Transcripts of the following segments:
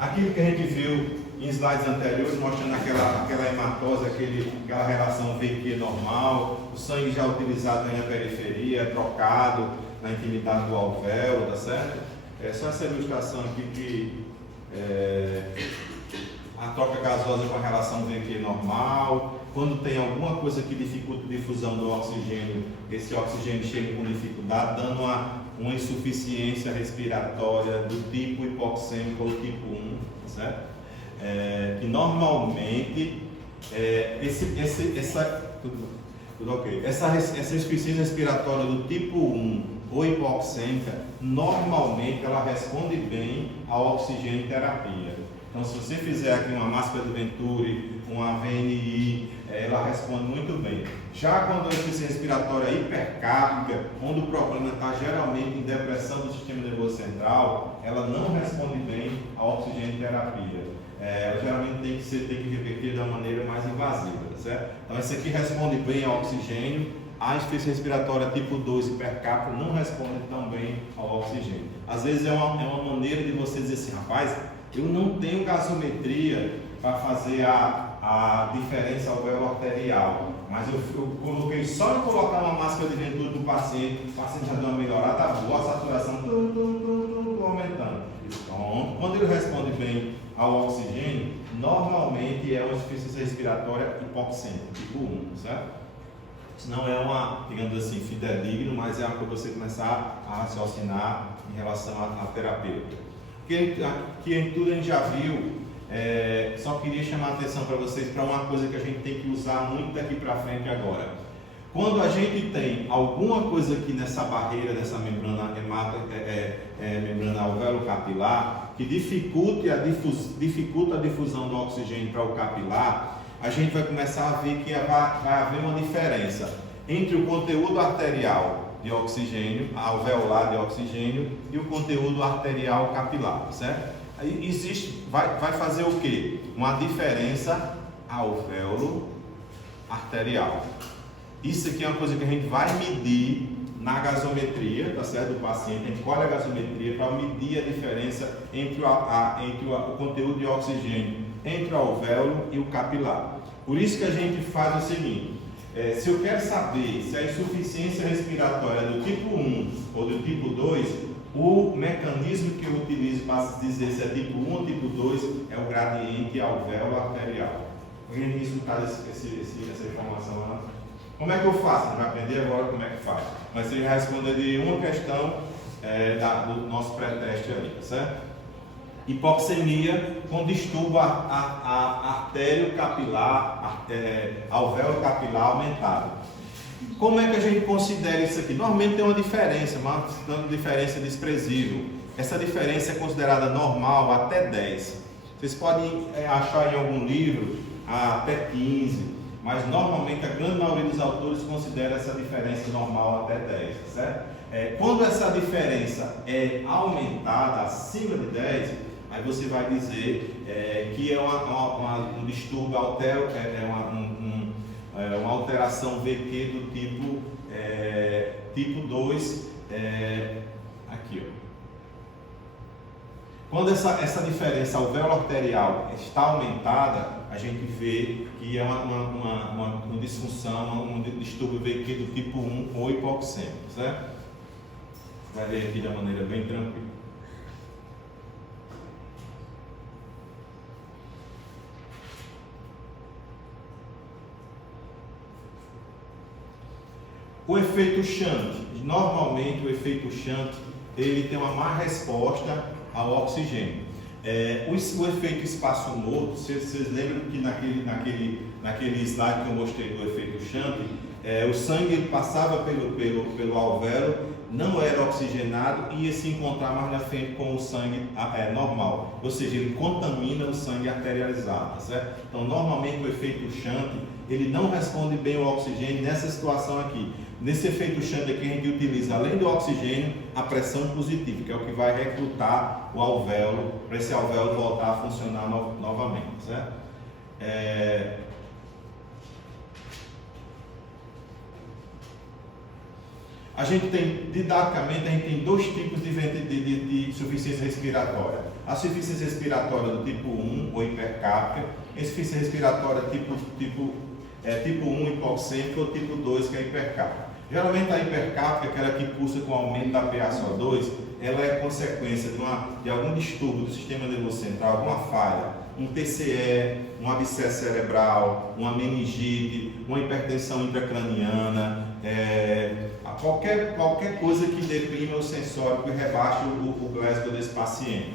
Aquilo que a gente viu em slides anteriores, mostrando aquela hematose, aquela relação VQ normal, o sangue já utilizado na periferia, trocado na intimidade do alvéolo, tá certo? É só essa ilustração aqui que a troca gasosa com a relação VQ normal. Quando tem alguma coisa que dificulta a difusão do oxigênio, esse oxigênio chega com dificuldade, dando uma insuficiência respiratória do tipo hipoxêmico ou tipo 1, tá certo? Que normalmente essa insuficiência respiratória do tipo 1 ou hipoxêmica, normalmente ela responde bem ao oxigênio terapia. Então, se você fizer aqui uma máscara de Venturi, uma VNI, ela responde muito bem. Já quando a insuficiência respiratória é hipercápica, onde o problema está geralmente em depressão do sistema nervoso central, ela não responde bem ao oxigênio terapia. Ela geralmente tem que reverter de uma maneira mais invasiva, certo? Então, esse aqui responde bem ao oxigênio. A insuficiência respiratória tipo 2 hipercápica não responde tão bem ao oxigênio. Às vezes é uma maneira de você dizer assim, rapaz, eu não tenho gasometria para fazer a diferença alvéolo arterial, mas eu coloquei só em colocar uma máscara de Venturi do paciente, o paciente já deu uma melhorada boa, a saturação aumentando. Então, quando ele responde bem ao oxigênio, normalmente é uma insuficiência respiratória hipoxêmica, tipo 1, certo? Isso não é digamos assim, fidedigno, mas é algo para você começar a raciocinar em relação à terapêutica. Que em tudo a gente já viu, só queria chamar a atenção para vocês para uma coisa que a gente tem que usar muito daqui para frente agora. Quando a gente tem alguma coisa aqui nessa barreira, nessa membrana membrana alvéolo-capilar, que dificulta a difusão do oxigênio para o capilar, a gente vai começar a ver que vai haver uma diferença entre o conteúdo arterial de oxigênio, alveolar de oxigênio, e o conteúdo arterial capilar, certo? Aí vai fazer o quê? Uma diferença alvéolo arterial. Isso aqui é uma coisa que a gente vai medir na gasometria, tá certo? Do paciente, a gente colhe a gasometria para medir a diferença entre o conteúdo de oxigênio entre o alvéolo e o capilar. Por isso que a gente faz o seguinte: se eu quero saber se a insuficiência respiratória é do tipo 1 ou do tipo 2, o mecanismo que eu utilizo para dizer se é tipo 1 ou tipo 2 é o gradiente alvéolo arterial. Alguém tem escutado essa informação lá? Como é que eu faço? A gente vai aprender agora como é que faz. Mas você vai responder de uma questão do nosso pré-teste ali, tá certo? Hipoxemia com distúrbio artério capilar, alvéolo capilar aumentado. Como é que a gente considera isso aqui? Normalmente tem uma diferença, uma diferença desprezível. Essa diferença é considerada normal até 10. Vocês podem achar em algum livro até 15, mas normalmente a grande maioria dos autores considera essa diferença normal até 10, certo? Quando essa diferença é aumentada acima de 10, aí você vai dizer que é um distúrbio uma alteração VQ do tipo 2, aqui, ó. Quando essa diferença alvéolo arterial está aumentada, a gente vê que é uma disfunção, um distúrbio VQ do tipo 1 ou hipoxêmico, certo? Vai ver aqui de uma maneira bem tranquila. O efeito Shunt, normalmente o efeito Shunt, ele tem uma má resposta ao oxigênio. O efeito espaço morto, vocês lembram que naquele slide que eu mostrei do efeito Shunt, o sangue passava pelo alvéolo, não era oxigenado e ia se encontrar mais na frente com o sangue normal, ou seja, ele contamina o sangue arterializado, certo? Então, normalmente o efeito Shunt, ele não responde bem ao oxigênio nessa situação aqui. Nesse efeito Shunt aqui a gente utiliza, além do oxigênio, a pressão positiva, que é o que vai recrutar o alvéolo, para esse alvéolo voltar a funcionar novamente, certo? A gente tem, didaticamente, a gente tem dois tipos de insuficiência respiratória. A insuficiência respiratória do tipo 1, ou hipercápica, a insuficiência respiratória tipo 1, hipoxêmica, ou tipo 2, que é hipercápica. Geralmente a hipercápica, aquela que cursa com aumento da PaCO2, ela é consequência de algum distúrbio do sistema nervoso central, alguma falha, um TCE, um abscesso cerebral, uma meningite, uma hipertensão intracraniana, qualquer coisa que deprima o sensórico e rebaixe o Glasgow desse paciente.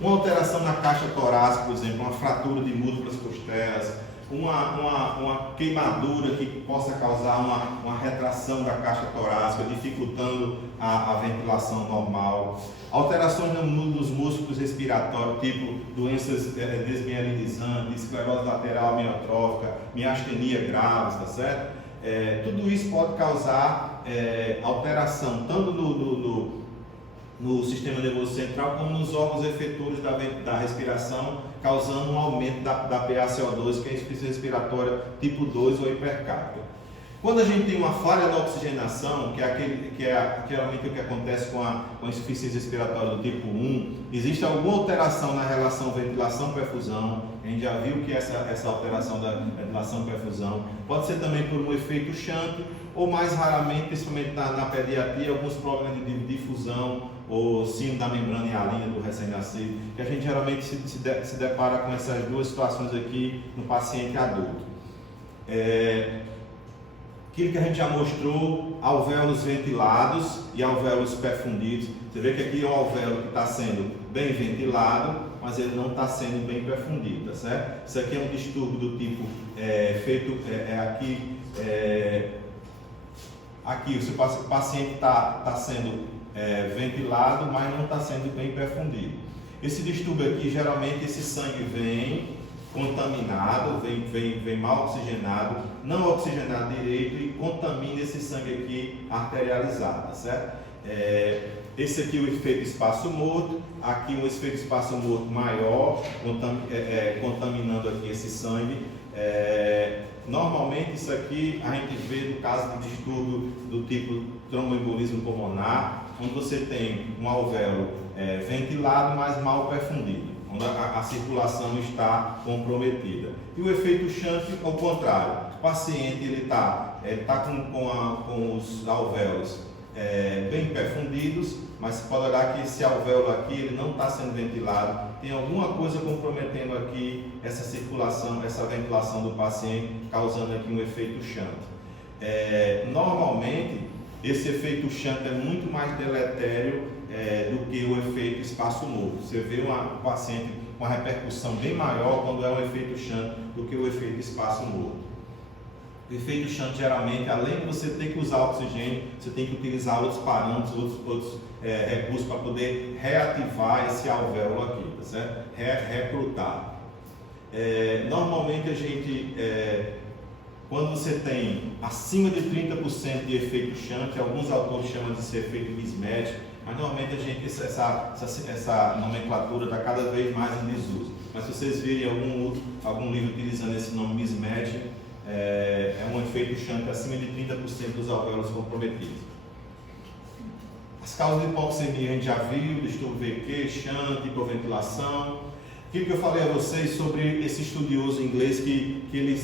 Uma alteração na caixa torácica, por exemplo, uma fratura de múltiplas costelas, uma queimadura que possa causar uma retração da caixa torácica, dificultando a ventilação normal. Alterações nos músculos respiratórios, tipo doenças desmielindizantes, esclerose lateral amiotrófica, miastenia graves, tá certo? Tudo isso pode causar alteração tanto no sistema nervoso central como nos órgãos efetores da respiração, causando um aumento da PaCO2, que é a insuficiência respiratória tipo 2 ou hipercápica. Quando a gente tem uma falha na oxigenação, que é geralmente o que acontece com a insuficiência respiratória do tipo 1, existe alguma alteração na relação ventilação-perfusão. A gente já viu que essa alteração da ventilação-perfusão pode ser também por um efeito shunt, ou mais raramente, principalmente na pediatria, alguns problemas de difusão ou sino da membrana hialina do recém-nascido, que a gente geralmente se depara com essas duas situações aqui no paciente adulto. Aquilo que a gente já mostrou, alvéolos ventilados e alvéolos perfundidos. Você vê que aqui é um alvéolo que está sendo bem ventilado, mas ele não está sendo bem perfundido, tá certo? Isso aqui é um distúrbio do tipo aqui o seu paciente está sendo ventilado, mas não está sendo bem perfundido. Esse distúrbio aqui, geralmente esse sangue vem contaminado, vem mal oxigenado, não oxigenado direito e contamina esse sangue aqui arterializado, tá certo? Esse aqui é o efeito espaço morto, aqui um efeito espaço morto maior, contaminando aqui esse sangue. Normalmente isso aqui a gente vê no caso de distúrbio do tipo tromboembolismo pulmonar, onde você tem um alvéolo ventilado, mas mal perfundido, onde a circulação está comprometida. E o efeito shunt, ao contrário, o paciente está com os alvéolos bem perfundidos, mas você pode olhar que esse alvéolo aqui ele não está sendo ventilado, tem alguma coisa comprometendo aqui essa circulação, essa ventilação do paciente, causando aqui um efeito shunt. Normalmente, esse efeito shunt é muito mais deletério do que o efeito espaço morto. Você vê um paciente com uma repercussão bem maior quando é um efeito shunt do que o efeito espaço morto. O efeito shunt, geralmente, além de você ter que usar oxigênio, você tem que utilizar outros parâmetros, outros recursos para poder reativar esse alvéolo aqui, tá certo? Recrutar. Normalmente a gente, quando você tem acima de 30% de efeito shunt, alguns autores chamam de esse efeito mismatch, mas normalmente a gente, essa nomenclatura está cada vez mais em desuso. Mas se vocês virem algum livro utilizando esse nome mismatch, é um efeito shunt acima de 30% dos alvéolos comprometidos. As causas de hipoxemia a gente já viu, distúrbio VQ, shunt, hipoventilação. Aquilo que eu falei a vocês sobre esse estudioso inglês que ele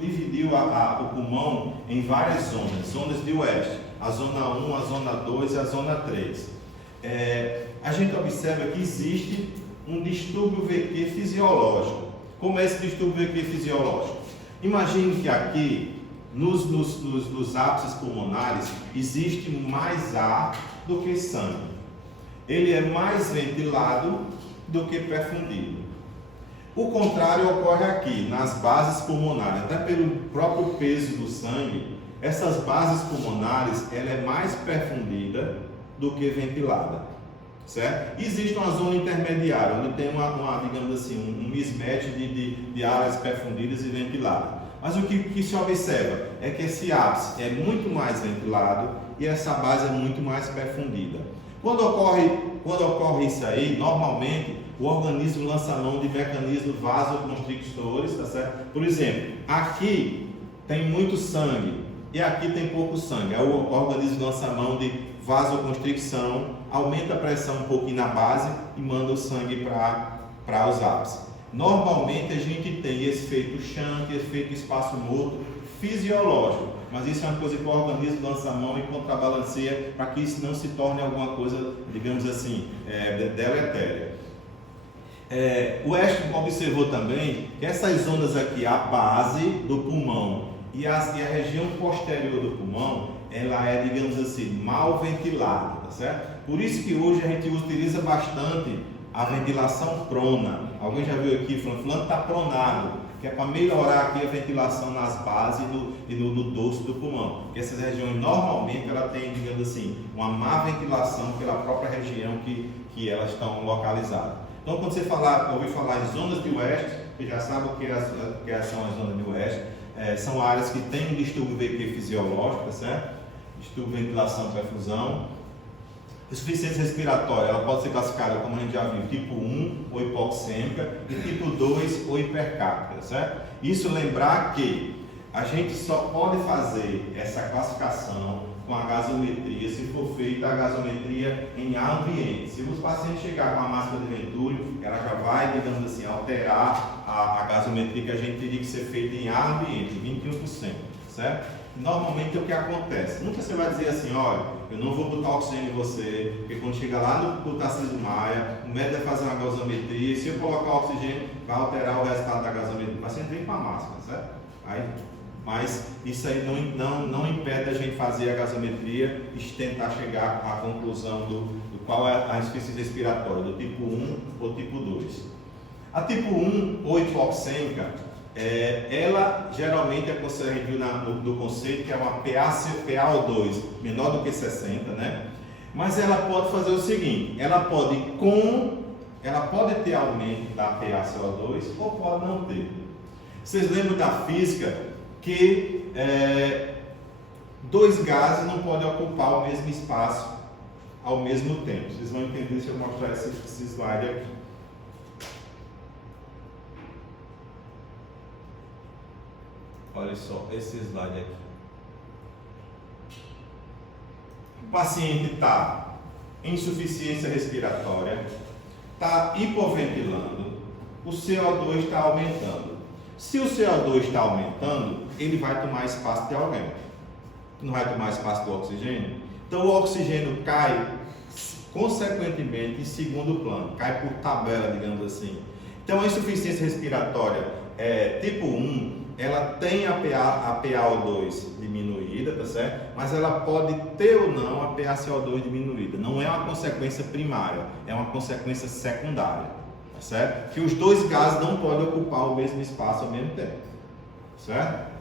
dividiu o pulmão em várias zonas de West, a zona 1, a zona 2 e a zona 3. A gente observa que existe um distúrbio VQ fisiológico. Como é esse distúrbio VQ fisiológico? Imagine que aqui, nos ápices pulmonares, existe mais ar do que sangue. Ele é mais ventilado do que perfundido. O contrário ocorre aqui, nas bases pulmonares. Até pelo próprio peso do sangue, essas bases pulmonares, ela é mais perfundida do que ventilada. Certo? Existe uma zona intermediária, onde tem digamos assim, um mismatch de áreas perfundidas e ventiladas. Mas o que se observa é que esse ápice é muito mais ventilado e essa base é muito mais perfundida. Quando ocorre isso aí, normalmente o organismo lança mão de mecanismos vasoconstrictores, tá certo? Por exemplo, aqui tem muito sangue, e aqui tem pouco sangue. Aí o organismo lança a mão de vasoconstricção, aumenta a pressão um pouquinho na base e manda o sangue para os ápices. Normalmente a gente tem esse efeito shunt, efeito espaço morto fisiológico, mas isso é uma coisa que o organismo lança a mão e contrabalanceia para que isso não se torne alguma coisa, digamos assim, deletéria. O Ashton observou também que essas ondas aqui, a base do pulmão e a região posterior do pulmão, ela é, digamos assim, mal ventilada, tá certo? Por isso que hoje a gente utiliza bastante a ventilação prona. Alguém já viu aqui falando, fulano está pronado, que é para melhorar aqui a ventilação nas bases e no dorso do pulmão. Porque essas regiões normalmente ela tem, digamos assim, uma má ventilação pela própria região que elas estão localizadas. Então, quando você ouvir falar em zonas de West, você já sabe o que são as zonas de West. São áreas que têm um distúrbio VQ fisiológico, certo? Distúrbio de ventilação e perfusão. Insuficiência respiratória, ela pode ser classificada, como a gente já viu, tipo 1 ou hipoxêmica e tipo 2 ou hipercápnica, certo? Isso lembrar que a gente só pode fazer essa classificação com a gasometria se for feita a gasometria em ar ambiente. Se os pacientes chegar com a máscara de Venturi, ela já vai, digamos assim, alterar a gasometria que a gente teria que ser feita em ar ambiente, 21%, certo? Normalmente é o que acontece. Nunca você vai dizer assim, olha, eu não vou botar oxigênio em você, porque quando chega lá no Tarcísio Maia, o médico vai fazer uma gasometria, e se eu colocar oxigênio, vai alterar o resultado da gasometria. O paciente vem com a máscara, certo? Mas isso aí não impede a gente fazer a gasometria e tentar chegar à conclusão do qual é a insuficiência respiratória, do tipo 1 ou tipo 2. A tipo 1 ou hipoxêmica, ela geralmente é considerada no conceito que é uma PaO2 menor do que 60, né? Mas ela pode fazer o seguinte, ela pode ter aumento da PaCO2 ou pode não ter. Vocês lembram da física que dois gases não podem ocupar o mesmo espaço ao mesmo tempo? Vocês vão entender se eu mostrar esse slide aqui. Olha só, esse slide aqui. O paciente está em insuficiência respiratória, está hipoventilando, o CO2 está aumentando. Se o CO2 está aumentando, ele vai tomar espaço de alguém. Não vai tomar espaço do oxigênio? Então o oxigênio cai, consequentemente, em segundo plano, cai por tabela, digamos assim. Então a insuficiência respiratória tipo 1, ela tem a PaO2 diminuída, tá certo? Mas ela pode ter ou não a PaCO2 diminuída. Não é uma consequência primária, é uma consequência secundária, tá certo? Que os dois gases não podem ocupar o mesmo espaço ao mesmo tempo, certo?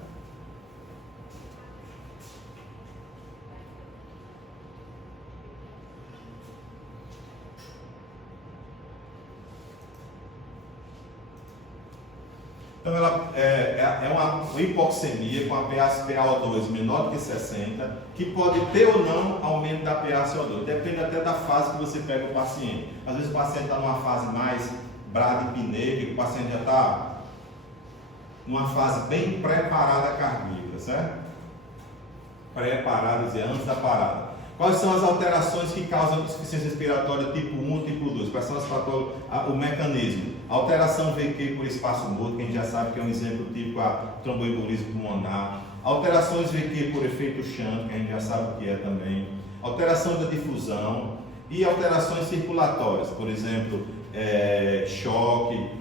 Então ela é uma hipoxemia com a PaO2 menor do que 60, que pode ter ou não aumento da PaCO2. Depende até da fase que você pega o paciente. Às vezes o paciente está numa fase mais bradipneica, o paciente já está numa fase bem preparada cardíaca, certo? Preparada, dizer, antes da parada. Quais são as alterações que causam insuficiência respiratória tipo 1 e tipo 2? Quais são o mecanismo? Alteração VQ por espaço morto, que a gente já sabe que é um exemplo típico a tromboembolismo pulmonar. Alterações VQ por efeito shunt, que a gente já sabe o que é também. Alteração da difusão e alterações circulatórias, por exemplo, choque,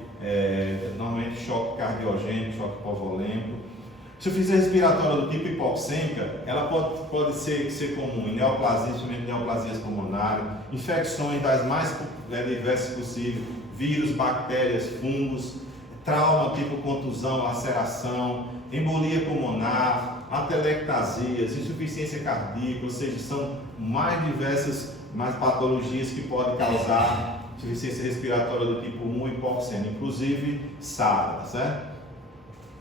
normalmente choque cardiogênico, choque hipovolêmico. Insuficiência respiratória do tipo hipoxêmica, ela pode ser comum em neoplasias, principalmente neoplasias pulmonares, infecções das mais diversas possíveis, vírus, bactérias, fungos, trauma tipo contusão, laceração, embolia pulmonar, atelectasias, insuficiência cardíaca, ou seja, são mais diversas patologias que podem causar insuficiência respiratória do tipo 1 hipoxêmica, inclusive SARA, tá certo?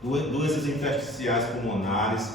Doenças intersticiais pulmonares.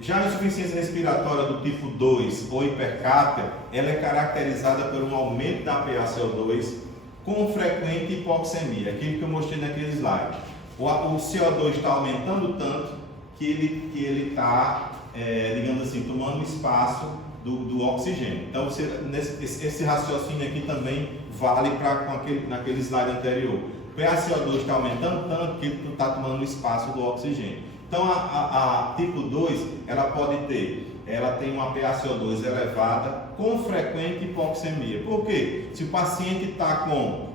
Já a insuficiência respiratória do tipo 2 ou hipercápnia, ela é caracterizada por um aumento da PaCO2 com frequente hipoxemia, aquilo que eu mostrei naquele slide. O CO2 está aumentando tanto que ele está digamos assim, tomando espaço do oxigênio. Então, esse raciocínio aqui também vale para naquele slide anterior. O PaCO2 está aumentando tanto que ele está tomando espaço do oxigênio. Então, a tipo 2, ela tem uma PaCO2 elevada com frequente hipoxemia. Por quê? Se o paciente está com,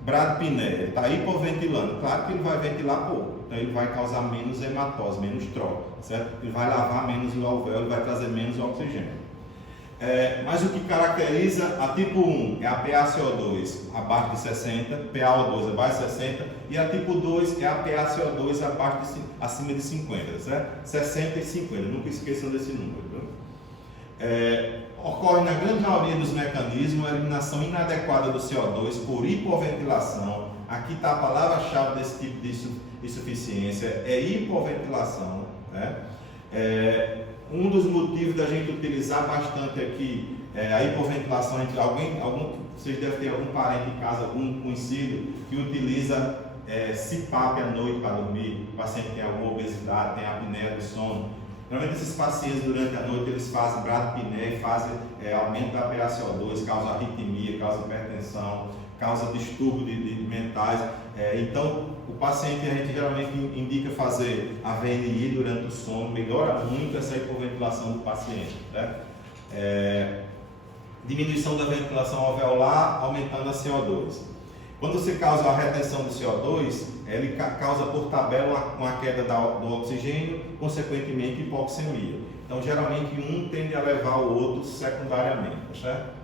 bradipneia, está hipoventilando, claro que ele vai ventilar pouco, então ele vai causar menos hematose, menos troca, certo? Ele vai lavar menos o alvéolo, vai trazer menos oxigênio. Mas o que caracteriza a tipo 1 é a PaCO2 abaixo de 60, PaO2 abaixo de 60, e a tipo 2 é a PaCO2 acima de 50, certo? 60 e 50, nunca esqueçam desse número. Ocorre na grande maioria dos mecanismos a eliminação inadequada do CO2 por hipoventilação. Aqui está a palavra-chave desse tipo de insuficiência, é hipoventilação, né? Um dos motivos da gente utilizar bastante aqui a hipoventilação, vocês devem ter algum parente em casa, algum conhecido que utiliza CPAP à noite para dormir. O paciente tem alguma obesidade, tem apneia do sono. Normalmente esses pacientes durante a noite eles fazem bradipneia, fazem aumento da PaCO2, causa arritmia, causa hipertensão, causa distúrbio mentais. Então o paciente, a gente geralmente indica fazer a VNI durante o sono, melhora muito essa hipoventilação do paciente, né? Diminuição da ventilação alveolar, aumentando a CO2. Quando você causa a retenção do CO2, ele causa por tabela uma queda do oxigênio, consequentemente hipoxemia. Então geralmente um tende a levar o outro secundariamente, certo?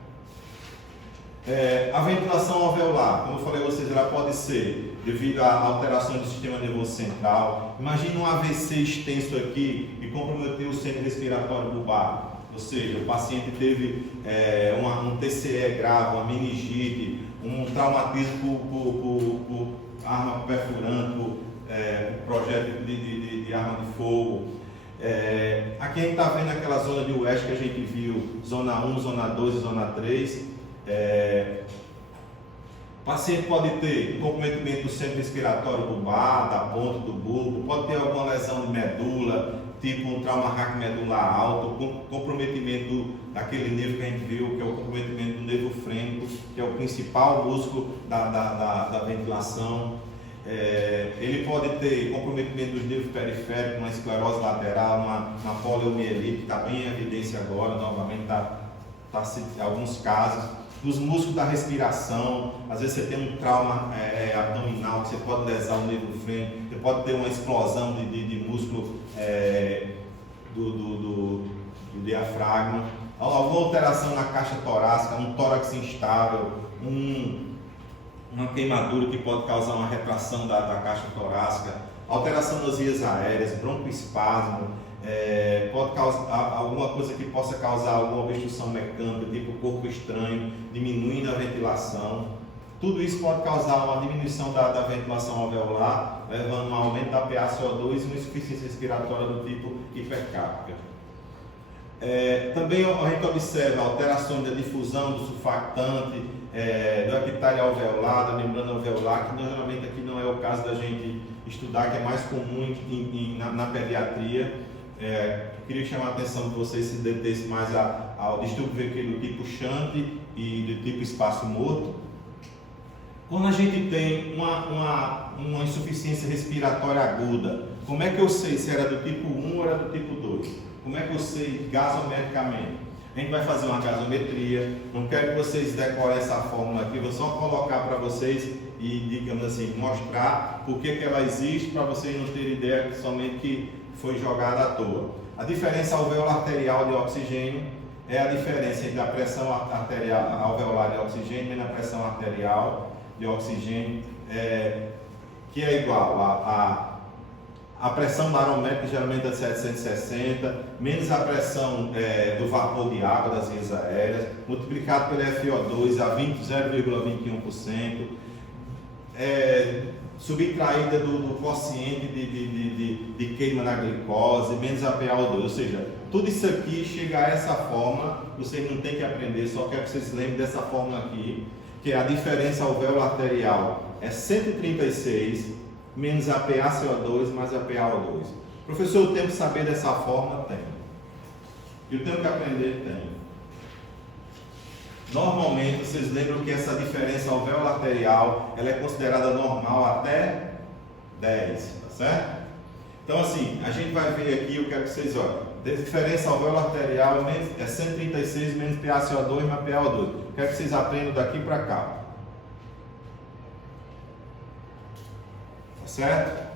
A ventilação alveolar, como eu falei a vocês, ela pode ser devido a alterações do sistema nervoso central. Imagine um AVC extenso aqui e comprometeu o centro respiratório bulbar. Ou seja, o paciente teve um TCE grave, uma meningite, um traumatismo por arma perfurante, por projétil de arma de fogo. Aqui a gente está vendo aquela zona de West que a gente viu, zona 1, zona 2 e zona 3. O paciente pode ter comprometimento do centro respiratório bulbar, da ponta do bulbo, pode ter alguma lesão de medula, tipo um trauma raquimedular alto, comprometimento daquele nervo que a gente viu, que é o comprometimento do nervo frênico, que é o principal músculo da ventilação. Ele pode ter comprometimento dos nervos periféricos, uma esclerose lateral, uma poliomielite, que está bem em evidência agora, novamente está em alguns casos. Nos músculos da respiração, às vezes você tem um trauma abdominal, que você pode lesar o nervo frênico, você pode ter uma explosão de músculo do diafragma, alguma alteração na caixa torácica, um tórax instável, uma queimadura que pode causar uma retração da caixa torácica, alteração nas vias aéreas, broncoespasmo, pode causar alguma coisa que possa causar alguma obstrução mecânica, tipo corpo estranho, diminuindo a ventilação. Tudo isso pode causar uma diminuição da ventilação alveolar, levando a um aumento da PaCO2 e uma insuficiência respiratória do tipo hipercápica. Também a gente observa alterações da difusão do surfactante, do epitéliio alveolar, da membrana alveolar, que geralmente aqui não é o caso da gente estudar, que é mais comum na pediatria. Queria chamar a atenção de vocês se detesse mais ao distúrbio ventricular do tipo shunt e do tipo espaço morto. Quando a gente tem uma insuficiência respiratória aguda, como é que eu sei se era do tipo 1 ou era do tipo 2? Como é que eu sei gasometricamente? A gente vai fazer uma gasometria. Não quero que vocês decorem essa fórmula aqui, vou só colocar para vocês e, digamos assim, mostrar por que ela existe, para vocês não terem ideia somente que foi jogada à toa. A diferença alveolar arterial de oxigênio é a diferença entre a pressão arterial alveolar de oxigênio e a pressão arterial de oxigênio, que é igual a pressão barométrica, geralmente é de 760, menos a pressão do vapor de água das vias aéreas, multiplicado pelo FO2 a 0,21%, subtraída do quociente de queima na glicose, menos a PaO2, ou seja, tudo isso aqui chega a essa fórmula, vocês não tem que aprender, só quero que vocês lembrem dessa fórmula aqui, que é a diferença alvéolo arterial é 136 menos a PaCO2 mais a PaO2. Professor, eu tenho que saber dessa forma? Tem. Eu tenho que aprender? Tem. Normalmente, vocês lembram que essa diferença alvéolo-arterial, ela é considerada normal até 10, tá certo? Então assim, a gente vai ver aqui, eu quero que vocês olhem. A diferença alvéolo-arterial é 136 menos PaCO2 mais PaO2. Eu quero que vocês aprendam daqui para cá. Tá certo?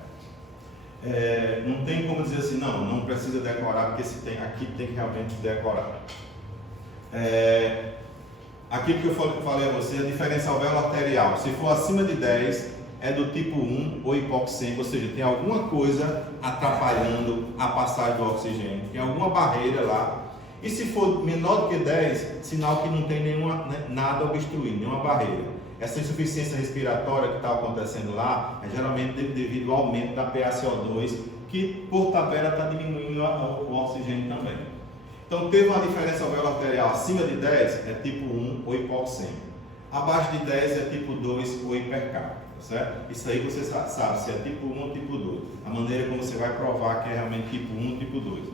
Não tem como dizer assim, não precisa decorar, porque se tem aqui tem que realmente decorar. Aquilo que eu falei a você, a diferença alvéolo-arterial, se for acima de 10, é do tipo 1 ou hipoxêmico, ou seja, tem alguma coisa atrapalhando a passagem do oxigênio, tem alguma barreira lá. E se for menor do que 10, sinal que não tem nada obstruindo, nenhuma barreira. Essa insuficiência respiratória que está acontecendo lá é geralmente devido ao aumento da PaCO2, que por tabela está diminuindo o oxigênio também. Então, teve uma diferença alvéolo-arterial acima de 10, é tipo 1 ou hipoxêmico. Abaixo de 10 é tipo 2 ou hipercápnico, tá certo? Isso aí você sabe se é tipo 1 ou tipo 2. A maneira como você vai provar que é realmente tipo 1 ou tipo 2.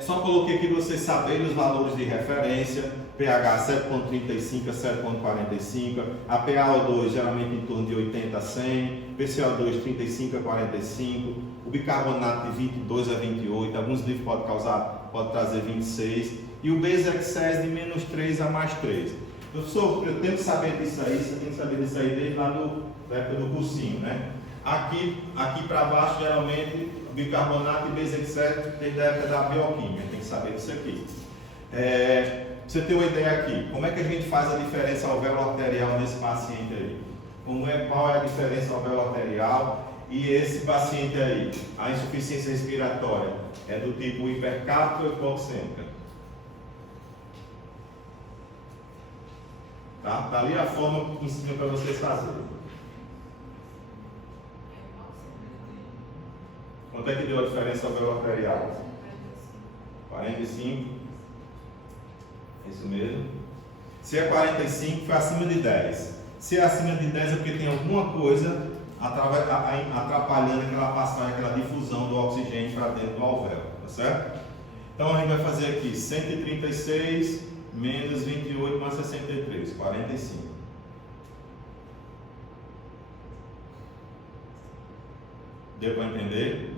Só coloquei aqui para vocês saberem os valores de referência. pH 7,35 a 7,45, a PaO2 geralmente em torno de 80 a 100, PCO2 35 a 45, o bicarbonato de 22 a 28, alguns livros pode trazer 26, e o Bezex de menos 3 a mais 3. Professor, eu tenho que saber disso aí, você tem que saber disso aí desde lá da época do cursinho, né? Aqui para baixo, geralmente, bicarbonato e Bezex desde a época da bioquímica, tem que saber disso aqui. Você tem uma ideia aqui, como é que a gente faz a diferença alvéolo-arterial nesse paciente aí? Qual é a diferença alvéolo-arterial? E esse paciente aí, a insuficiência respiratória é do tipo hipercápnico ou hipoxêmica? Tá ali a forma que ensino para vocês fazerem. Quanto é que deu a diferença alvéolo-arterial? 45. Isso mesmo. Se é 45, foi acima de 10. Se é acima de 10 é porque tem alguma coisa atrapalhando aquela passagem, aquela difusão do oxigênio para dentro do alvéolo, tá certo? Então a gente vai fazer aqui 136 menos 28 mais 63, 45. Deu para entender?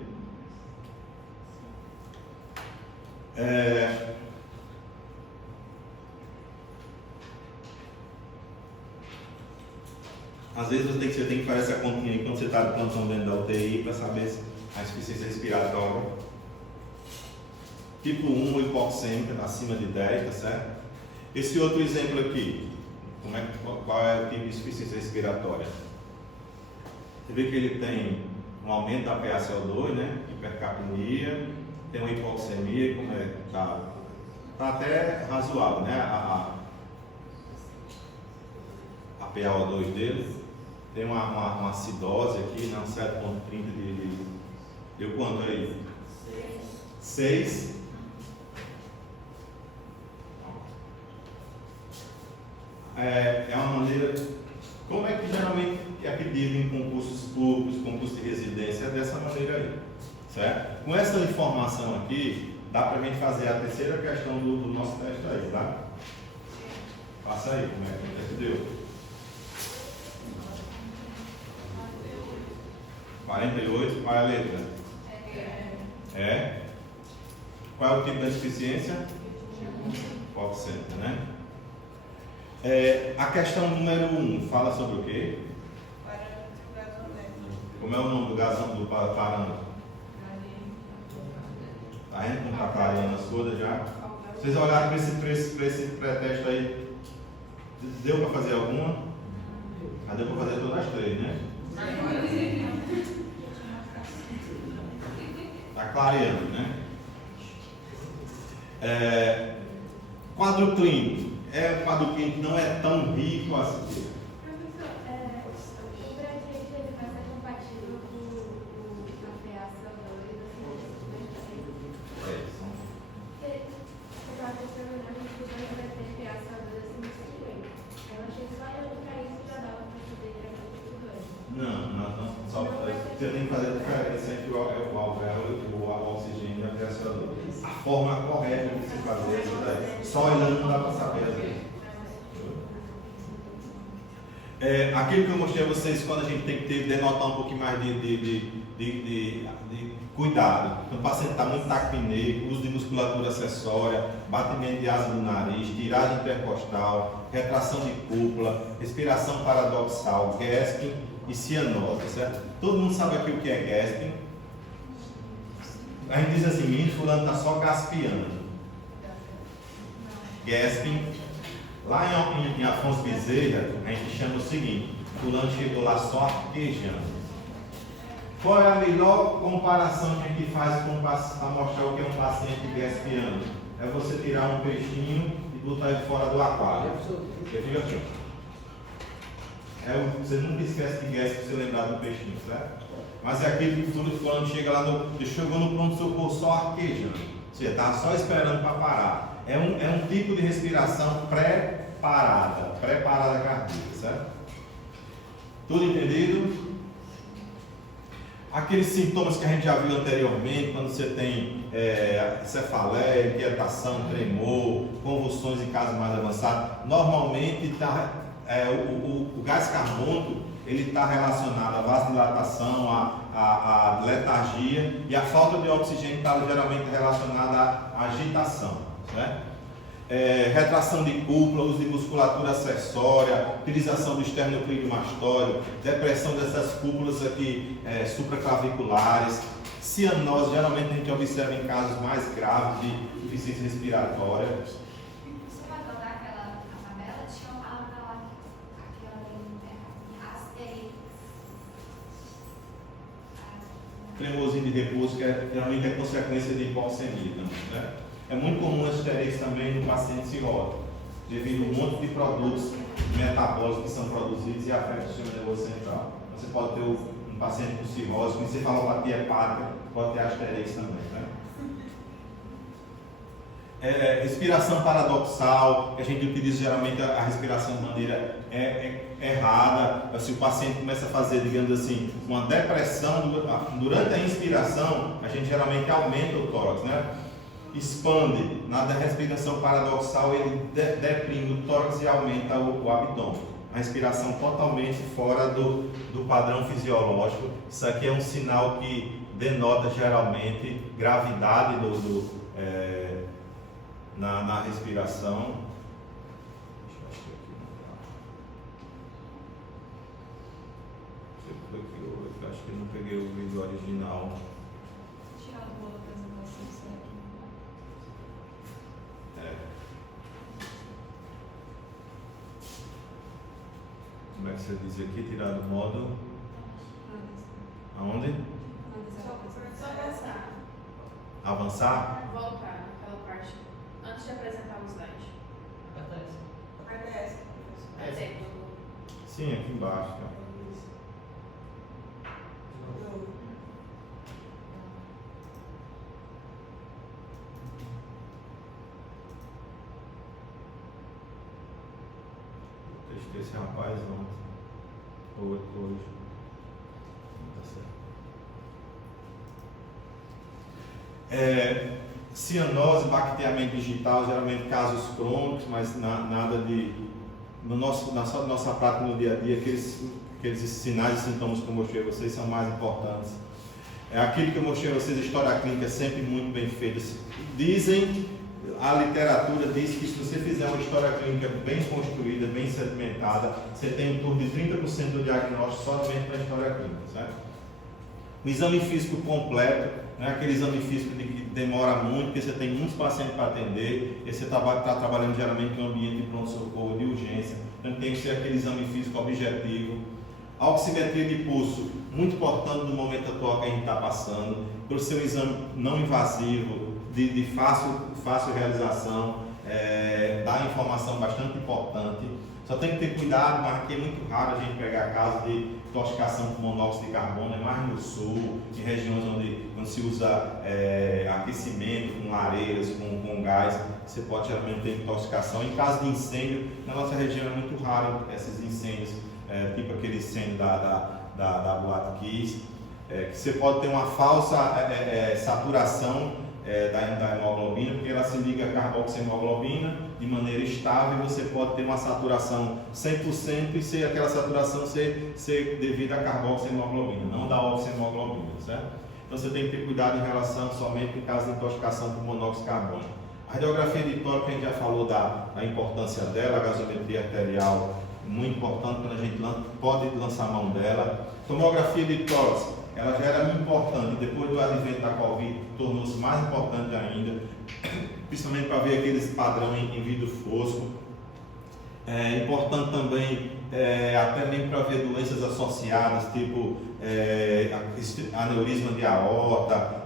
Às vezes você tem que fazer essa continha aí quando você está de plantão dentro da UTI para saber a insuficiência respiratória. Tipo 1 hipoxêmica, acima de 10, tá certo? Esse outro exemplo aqui, qual é o tipo de insuficiência respiratória? Você vê que ele tem um aumento da PaCO2, né? Hipercapnia, tem uma hipoxemia, como tá até razoável, né? A PaO2 dele. Tem uma acidose aqui, né? 7,30 de. Deu quanto aí? 6. É uma maneira. Como é que geralmente é pedido em concursos públicos, concursos de residência? É dessa maneira aí. Certo? Com essa informação aqui, dá para a gente fazer a terceira questão do nosso teste aí, tá? Passa aí, como é que deu? 48, qual é a letra? Qual é o tipo da insuficiência? Hipoxêmica, né? A questão número 1 fala sobre o quê? Como é o nome do parâmetro? Tá vendo como está clareando as coisas já? Vocês olharam para esse pré-teste aí? Deu para fazer alguma? Deu para fazer todas as 3, né? Está clareando, né? Quadro clínico. Um quadro clínico que não é tão rico assim. O gradiente ele vai ser compatível com a PaCO2 a gente vai ter PaCO2 acima de 50. Eu achei que só olhando para isso já dava para saber que era tipo 2. Não. Só você tem que fazer a diferença entre o alvéolo, o oxigênio e a criação. A forma correta de se fazer isso daí. Só olhando não dá para saber às vezes. Aquilo que eu mostrei a vocês, quando a gente tem que denotar um pouquinho mais de cuidado. Então, o paciente está muito taquipneico, uso de musculatura acessória, batimento de asa do nariz, tiragem intercostal, retração de cúpula, respiração paradoxal, gasping e cianose, certo? Todo mundo sabe aqui o que é gasping. A gente diz assim, menino, fulano está só gaspeando. Gasping. Lá em Afonso Bezerra, a gente chama o seguinte, fulano chegou lá só arquejando. Qual é a melhor comparação que a gente faz para mostrar o que é um paciente gaspeando? É você tirar um peixinho e botar ele fora do aquário. Você fica assim. Você nunca esquece de gaspe para você lembrar do peixinho, certo? Mas é aquele que fulano chega lá, chegou no pronto-socorro só arquejando. Você estava só esperando para parar. É um tipo de respiração preparada cardíaca, certo? Tudo entendido? Aqueles sintomas que a gente já viu anteriormente, quando você tem cefaleia, inquietação, tremor, convulsões em casos mais avançados, normalmente o gás carbônico ele está relacionado à vasodilatação, à letargia, e a falta de oxigênio está geralmente relacionada à agitação, né? Retração de cúpula, uso de musculatura acessória, utilização do esternocleidomastóide, depressão dessas cúpulas aqui supraclaviculares, cianose, geralmente a gente observa em casos mais graves de insuficiência respiratória. Você vai botar aquela tabela? Tinha uma palavra lá, aquela asterisco. Tremorzinho de repouso, que geralmente é consequência de hipoxemia também, né? É muito comum as asterisco também no paciente cirrótico, devido a um monte de produtos metabólicos que são produzidos e afetam o sistema nervoso central. Você pode ter um paciente com cirrose, com encefalopatia hepática, pode ter asterisco também, né? Respiração paradoxal, que a gente utiliza geralmente a respiração de maneira errada. Se o paciente começa a fazer, digamos assim, uma depressão durante a inspiração, a gente geralmente aumenta o tórax, né? Expande, na respiração paradoxal ele deprime o tórax e aumenta o abdômen. A respiração totalmente fora do padrão fisiológico. Isso aqui é um sinal que denota geralmente gravidade na respiração. Eu acho que eu não peguei o vídeo original. Tirar do bolo da apresentação, será que Como é que você diz aqui? Tirar do modo. Aonde? Só avançar. Avançar? Voltar naquela parte. Antes de apresentar o slide. RDS. Até. Sim, aqui embaixo. Tá? Eu testei esse rapaz ontem. Ou hoje. Tá certo. Cianose, bacteriamento digital, geralmente casos crônicos, mas nada de. Na nossa prática no dia a dia, aqueles sinais e sintomas que eu mostrei a vocês são mais importantes. Aquilo que eu mostrei a vocês, a história clínica é sempre muito bem feita. Dizem, a literatura diz que se você fizer uma história clínica bem construída, bem sedimentada, você tem em torno de 30% do diagnóstico somente na história clínica, certo? O exame físico completo, não é aquele exame físico que demora muito, porque você tem muitos pacientes para atender, e você está trabalhando geralmente em um ambiente de pronto-socorro, de urgência, então tem que ser aquele exame físico objetivo. A oximetria de pulso, muito importante no momento atual que a gente está passando, por ser um exame não invasivo, de fácil realização, dá informação bastante importante. Só tem que ter cuidado, mas aqui é muito raro a gente pegar casos de intoxicação com monóxido de carbono, é mais no sul, em regiões onde se usa aquecimento com lareiras, com gás, você pode geralmente ter intoxicação. Em caso de incêndio, na nossa região é muito raro esses incêndios, tipo aquele incêndio da Boate Kiss. que você pode ter uma falsa saturação da hemoglobina, porque ela se liga à carboxihemoglobina de maneira estável, e você pode ter uma saturação 100% e ser aquela saturação ser devido à carboxihemoglobina, não da oxihemoglobina, certo? Então você tem que ter cuidado em relação somente em caso de intoxicação por monóxido de carbono. A radiografia de tórax, a gente já falou da importância dela, a gasometria arterial, muito importante, quando a gente pode lançar a mão dela. Tomografia de tórax, ela já era muito importante, depois do advento da Covid, tornou-se mais importante ainda, principalmente para ver aqueles padrões em vidro fosco. É importante também, até mesmo para ver doenças associadas, tipo aneurisma de aorta,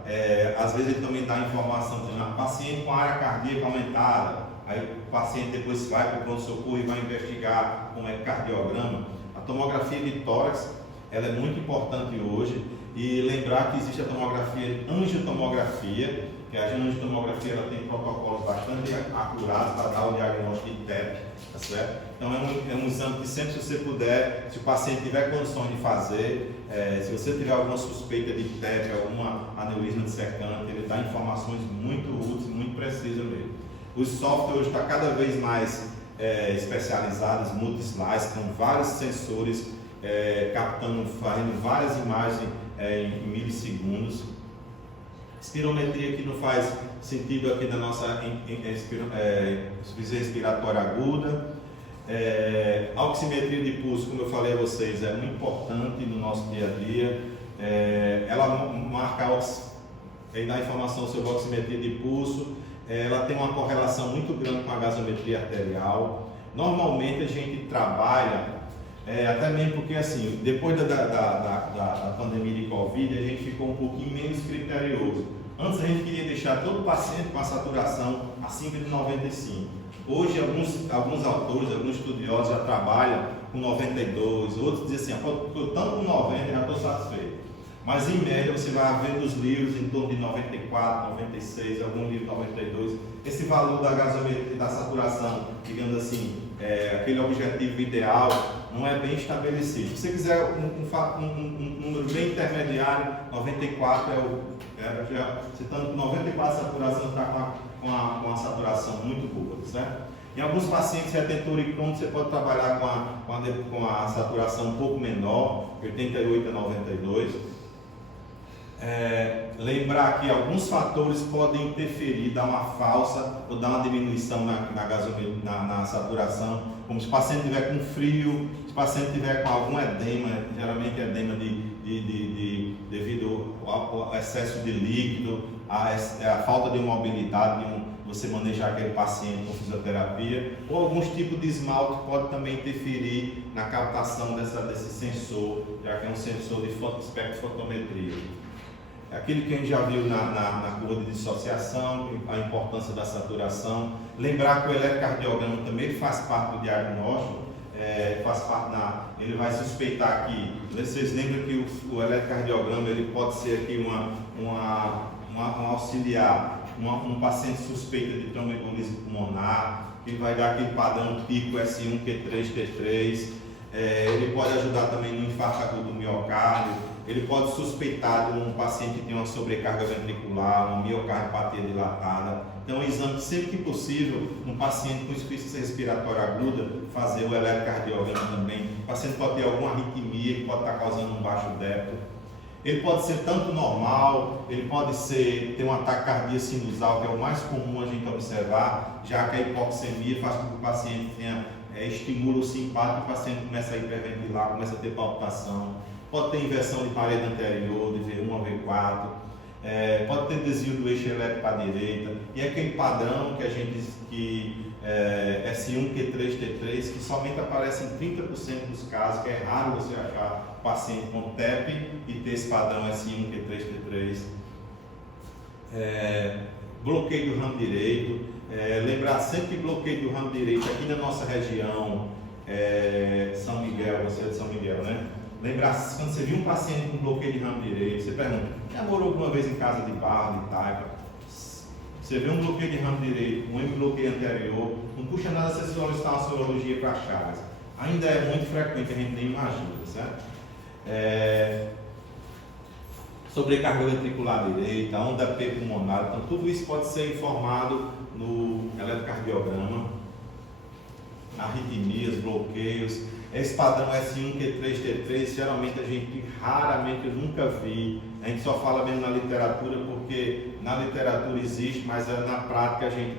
às vezes ele também dá informação, paciente com área cardíaca aumentada, aí o paciente depois vai para o pronto-socorro e vai investigar com ecocardiograma. A tomografia de tórax, ela é muito importante hoje, e lembrar que existe a tomografia angiotomografia, que a angiotomografia ela tem protocolos bastante acurados para dar o diagnóstico de TEP, tá certo? Então é um exame que sempre, se você puder, se o paciente tiver condições de fazer, se você tiver alguma suspeita de TEP, alguma aneurisma dissecante, ele dá informações muito úteis, muito precisas mesmo. Os softwares hoje estão cada vez mais especializados, multi-slice, com vários sensores captando, fazendo várias imagens em milissegundos. Espirometria, que não faz sentido aqui na nossa insuficiência respiratória aguda. Oximetria de pulso, como eu falei a vocês, é muito importante no nosso dia a dia. Ela marca e dá informação sobre a oximetria de pulso. Ela tem uma correlação muito grande com a gasometria arterial. Normalmente a gente trabalha, até mesmo porque assim, depois da pandemia de Covid, a gente ficou um pouquinho menos criterioso. Antes a gente queria deixar todo paciente com a saturação acima de 95. Hoje alguns autores, alguns estudiosos já trabalham com 92, outros dizem assim, eu tanto com 90 já estou satisfeito. Mas em média você vai ver nos livros em torno de 94, 96, algum livro 92, esse valor da gasometria, da saturação, digamos assim, aquele objetivo ideal, não é bem estabelecido. Se você quiser um número bem intermediário, 94 você está com 94 saturação, está com a saturação muito boa, certo? Em alguns pacientes retentores crônicos você pode trabalhar com a saturação um pouco menor, 88 a 92. Lembrar que alguns fatores podem interferir, dar uma falsa ou dar uma diminuição na saturação, como se o paciente estiver com frio, se o paciente estiver com algum edema, geralmente edema devido ao excesso de líquido, a falta de mobilidade, você manejar aquele paciente com fisioterapia, ou alguns tipos de esmalte pode também interferir na captação desse sensor, já que é um sensor de espectrofotometria. Aquilo que a gente já viu na curva de dissociação, a importância da saturação. Lembrar que o eletrocardiograma também faz parte do diagnóstico, ele vai suspeitar aqui. Vocês lembram que o eletrocardiograma ele pode ser aqui um auxiliar, um paciente suspeito de tromboembolismo pulmonar, que vai dar aquele padrão pico S1, Q3, T3. Ele pode ajudar também no infarto agudo do miocárdio. Ele pode suspeitar de um paciente que tem uma sobrecarga ventricular, uma miocardiopatia dilatada. Então, exame sempre que possível, um paciente com insuficiência respiratória aguda, fazer o eletrocardiograma também. O paciente pode ter alguma arritmia que pode estar causando um baixo débito. Ele pode ser tanto normal, ele pode ter uma taquicardia sinusal, que é o mais comum a gente observar, já que a hipoxemia faz com que o paciente tenha estímulo simpático, o paciente começa a hiperventilar, começa a ter palpitação. Pode ter inversão de parede anterior, de V1 a V4, pode ter desvio do eixo elétrico para a direita, e aquele padrão que a gente diz que S1, Q3, T3, que somente aparece em 30% dos casos, que é raro você achar paciente com TEP e ter esse padrão S1, Q3, T3. Bloqueio do ramo direito, lembrar sempre que bloqueio do ramo direito aqui na nossa região, São Miguel, você é de São Miguel, né? Lembrar, quando você viu um paciente com bloqueio de ramo direito, você pergunta, já morou alguma vez em casa de barro, de taipa? Você vê um bloqueio de ramo direito, um bloqueio anterior, não custa nada você solicitar uma sorologia para Chagas. Ainda é muito frequente, a gente nem imagina, certo? sobrecarga ventricular direita, onda P pulmonar. Então, tudo isso pode ser informado no eletrocardiograma. Arritmias, bloqueios. Esse padrão S1, Q3, T3, geralmente a gente raramente, eu nunca vi. A gente só fala mesmo na literatura, porque na literatura existe, mas na prática a gente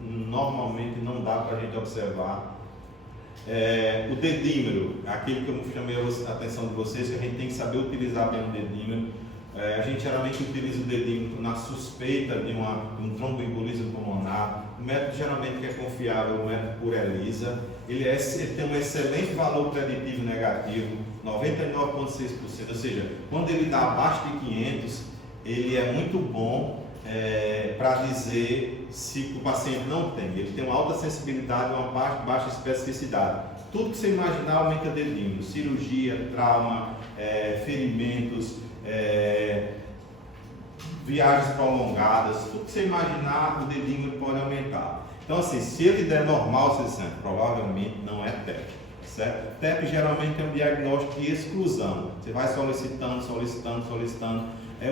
normalmente não dá para a gente observar. O dedímero, aquele que eu chamei a atenção de vocês, que a gente tem que saber utilizar bem o dedímero. A gente geralmente utiliza o dedímero na suspeita de um tromboembolismo pulmonar. O método geralmente que é confiável é o método por ELISA. Ele tem um excelente valor preditivo negativo, 99,6%, ou seja, quando ele dá abaixo de 500, ele é muito bom para dizer se o paciente não tem. Ele tem uma alta sensibilidade e uma baixa especificidade. Tudo que você imaginar aumenta dedímero, cirurgia, trauma, ferimentos, viagens prolongadas, tudo que você imaginar, o dedímero pode aumentar. Então, assim, se ele der normal, você sente, provavelmente não é TEP, certo? TEP geralmente é um diagnóstico de exclusão. Você vai solicitando.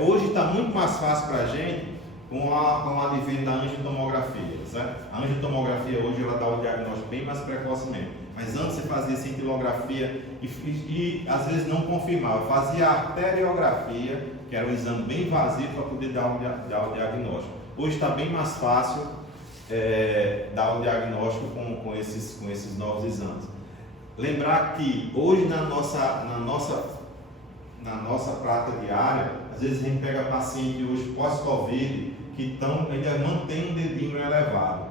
Hoje está muito mais fácil para a gente com o advento da angiotomografia, certo? A angiotomografia hoje ela dá o diagnóstico bem mais precocemente. Mas antes você fazia cintilografia e às vezes não confirmava. Fazia arteriografia, que era um exame bem vazio para poder dar o diagnóstico. Hoje está bem mais fácil dar o diagnóstico com esses novos exames. Lembrar que hoje na nossa prática diária, às vezes a gente pega paciente hoje pós-Covid que ainda mantém um dedímero elevado.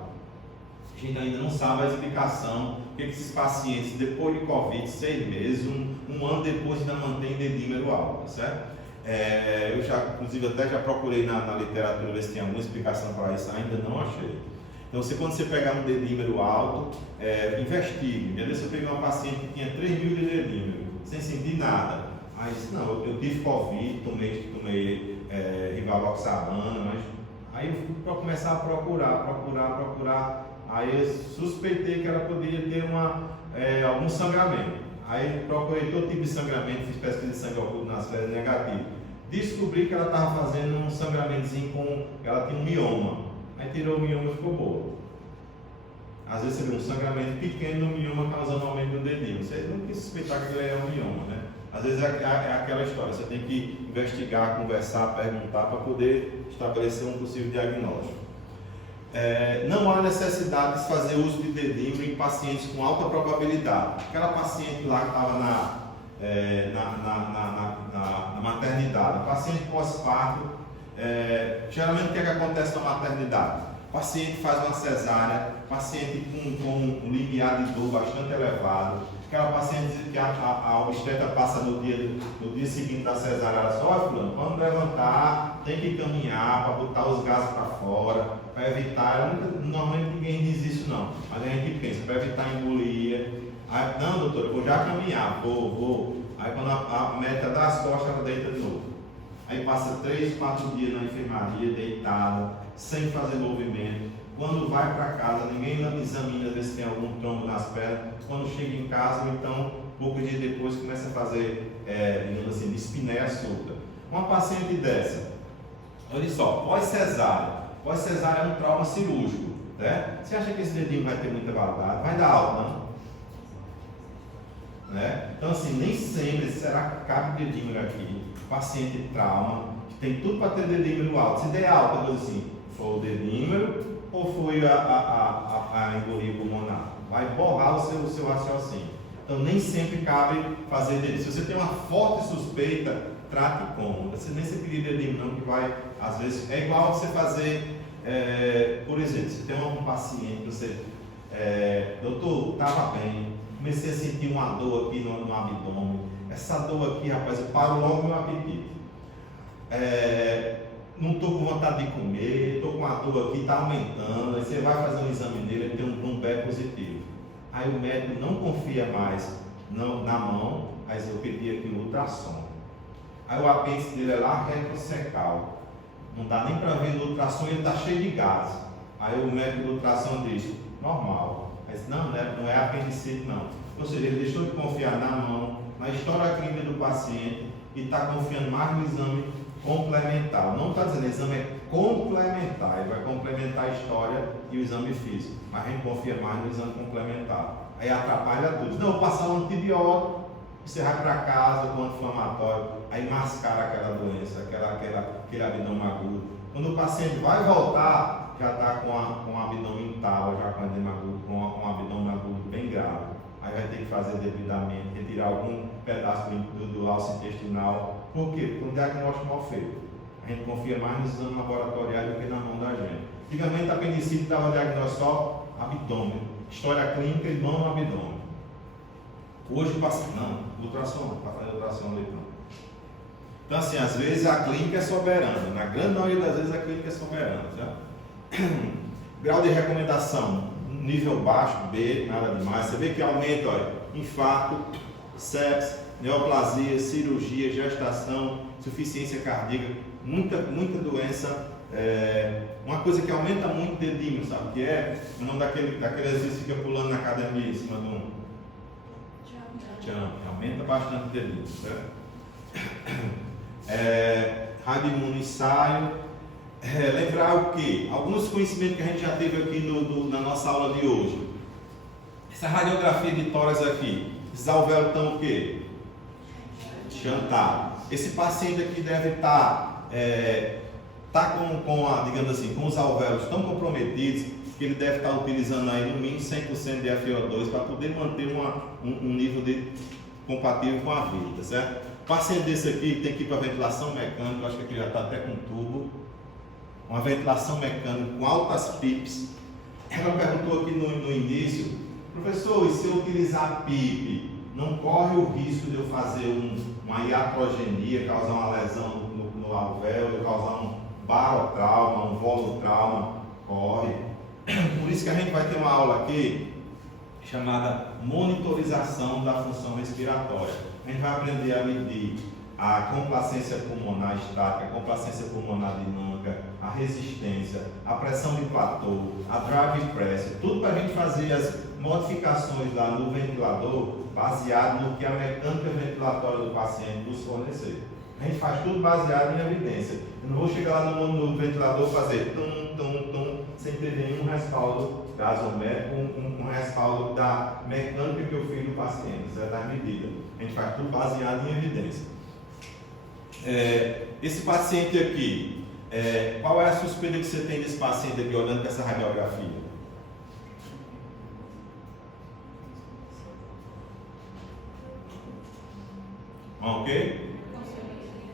A gente ainda não sabe a explicação, porque esses pacientes depois de Covid, 6 meses, um ano depois ainda mantém dedímero alto, certo? Eu inclusive até já procurei na literatura ver se tem alguma explicação para isso, ainda não achei. Então, quando você pegar um dedímero alto, investigue. Às vezes eu peguei uma paciente que tinha 3.000 de dedímero, sem sentir nada. Aí disse, não, eu tive Covid, tomei Rivaroxabana, mas aí eu fui para começar a procurar. Aí eu suspeitei que ela poderia ter algum sangramento. Aí procurei todo tipo de sangramento, fiz pesquisa de sangue oculto nas fezes negativas. Descobri que ela estava fazendo um sangramentozinho ela tinha um mioma. Aí tirou o mioma e ficou boa. Às vezes você vê um sangramento pequeno no mioma causando aumento do dedinho. Você não tem que suspeitar que ele é um mioma, né? Às vezes é aquela história, você tem que investigar, conversar, perguntar para poder estabelecer um possível diagnóstico. Não há necessidade de fazer uso de dedímero em pacientes com alta probabilidade. Aquela paciente lá que estava na maternidade, paciente pós-parto, geralmente o que acontece na maternidade? O paciente faz uma cesárea, paciente com um limiar de dor bastante elevado, aquela paciente que a obstetra passa no dia seguinte da cesárea, ela só, fulano, quando levantar, tem que caminhar para botar os gases para fora, para evitar, normalmente ninguém diz isso não, mas a gente pensa, para evitar embolia. Aí, não, doutor, eu vou já caminhar, vou. Aí quando a médica dá as costas, ela deita de novo. Aí passa 3, 4 dias na enfermaria, deitada, sem fazer movimento. Quando vai para casa, ninguém examina ver se tem algum trombo nas pernas. Quando chega em casa, então, poucos dias depois, começa a fazer, digamos assim, dispneia súbita. Uma paciente dessa, olha só, pós-cesárea é um trauma cirúrgico, né? Você acha que esse dedinho vai ter muita validade? Vai dar alta, não? Né? Então, assim, nem sempre será que cabe dedímero aqui. Paciente trauma, que tem tudo para ter dedímero alto. Se der alta, coisa assim, foi o dedímero ou foi a embolia pulmonar? Vai borrar o seu raciocínio. Então, nem sempre cabe fazer dedímero. Se você tem uma forte suspeita, trate como. Você nem se pedir dedímero, não, que vai, às vezes, é igual você fazer, por exemplo, você tem um paciente, você, doutor, estava bem, comecei a sentir uma dor aqui no abdômen. Essa dor aqui, rapaz, eu paro logo meu apetite. Não estou com vontade de comer, estou com uma dor aqui, está aumentando. Aí você vai fazer um exame dele, ele tem um B positivo. Aí o médico não confia mais na mão, mas eu pedi aqui um ultrassom. Aí o apêndice dele é lá retrocecal. Não dá nem para ver no ultrassom, ele está cheio de gases. Aí o médico do ultrassom diz, normal. Aí diz, não é apendicite não. Ou seja, ele deixou de confiar na mão, na história clínica do paciente e está confiando mais no exame complementar. Não está dizendo exame é complementar, ele vai complementar a história e o exame físico, mas a gente confia mais no exame complementar. Aí atrapalha tudo. Não, passar um antibiótico, você vai para casa com anti-inflamatório, aí mascara aquela doença, aquele abdômen agudo. Quando o paciente vai voltar, já está com o abdômen tala, já com edema agudo, com um abdômen agudo bem grave. Aí vai ter que fazer devidamente, retirar algum pedaço do alço intestinal. Por quê? Porque um diagnóstico mal feito. A gente confia mais nos exames laboratoriais do que na mão da gente. Antigamente a apendicite dava diagnóstico só abdômen, história clínica e mão no abdômen. Hoje passa, não, ultrassom, para fazer ultrassom no leitão. Então assim, às vezes a clínica é soberana, na grande maioria das vezes a clínica é soberana. Certo? Grau de recomendação, nível baixo, B, nada demais. Você vê que aumenta, olha, infarto, sepse, neoplasia, cirurgia, gestação, insuficiência cardíaca, muita doença. Uma coisa que aumenta muito o dedinho, sabe o que é? O nome daquele exercício que fica pulando na academia em cima de um jump, aumenta bastante o dedinho, certo? Rádio imuno ensaio. Lembrar o que? Alguns conhecimentos que a gente já teve aqui na nossa aula de hoje. Essa radiografia de tórax aqui, esses alvéolos estão o quê? Chantados. Esse paciente aqui deve estar digamos assim, com os alvéolos tão comprometidos que ele deve estar utilizando aí no mínimo 100% de FiO2 para poder manter um nível compatível com a vida, certo? O paciente desse aqui tem que ir para ventilação mecânica, acho que aqui já está até com tubo. Uma ventilação mecânica com altas PIPs. Ela perguntou aqui no início, professor, e se eu utilizar PIP, não corre o risco de eu fazer uma iatrogenia, causar uma lesão no alvéolo, causar um barotrauma, um volutrauma? Corre. Por isso que a gente vai ter uma aula aqui chamada monitorização da função respiratória. A gente vai aprender a medir a complacência pulmonar estática, a complacência pulmonar dinâmica, a resistência, a pressão de platô, a drive pressure, tudo para a gente fazer as modificações lá no ventilador baseado no que a mecânica ventilatória do paciente nos fornecer. A gente faz tudo baseado em evidência. Eu não vou chegar lá no ventilador e fazer tum, sem ter nenhum respaldo gasométrico, um respaldo da mecânica que eu fiz no paciente, certo? Das medidas. A gente faz tudo baseado em evidência. Esse paciente aqui, qual é a suspeita que você tem desse paciente aqui, olhando para essa radiografia? Ok?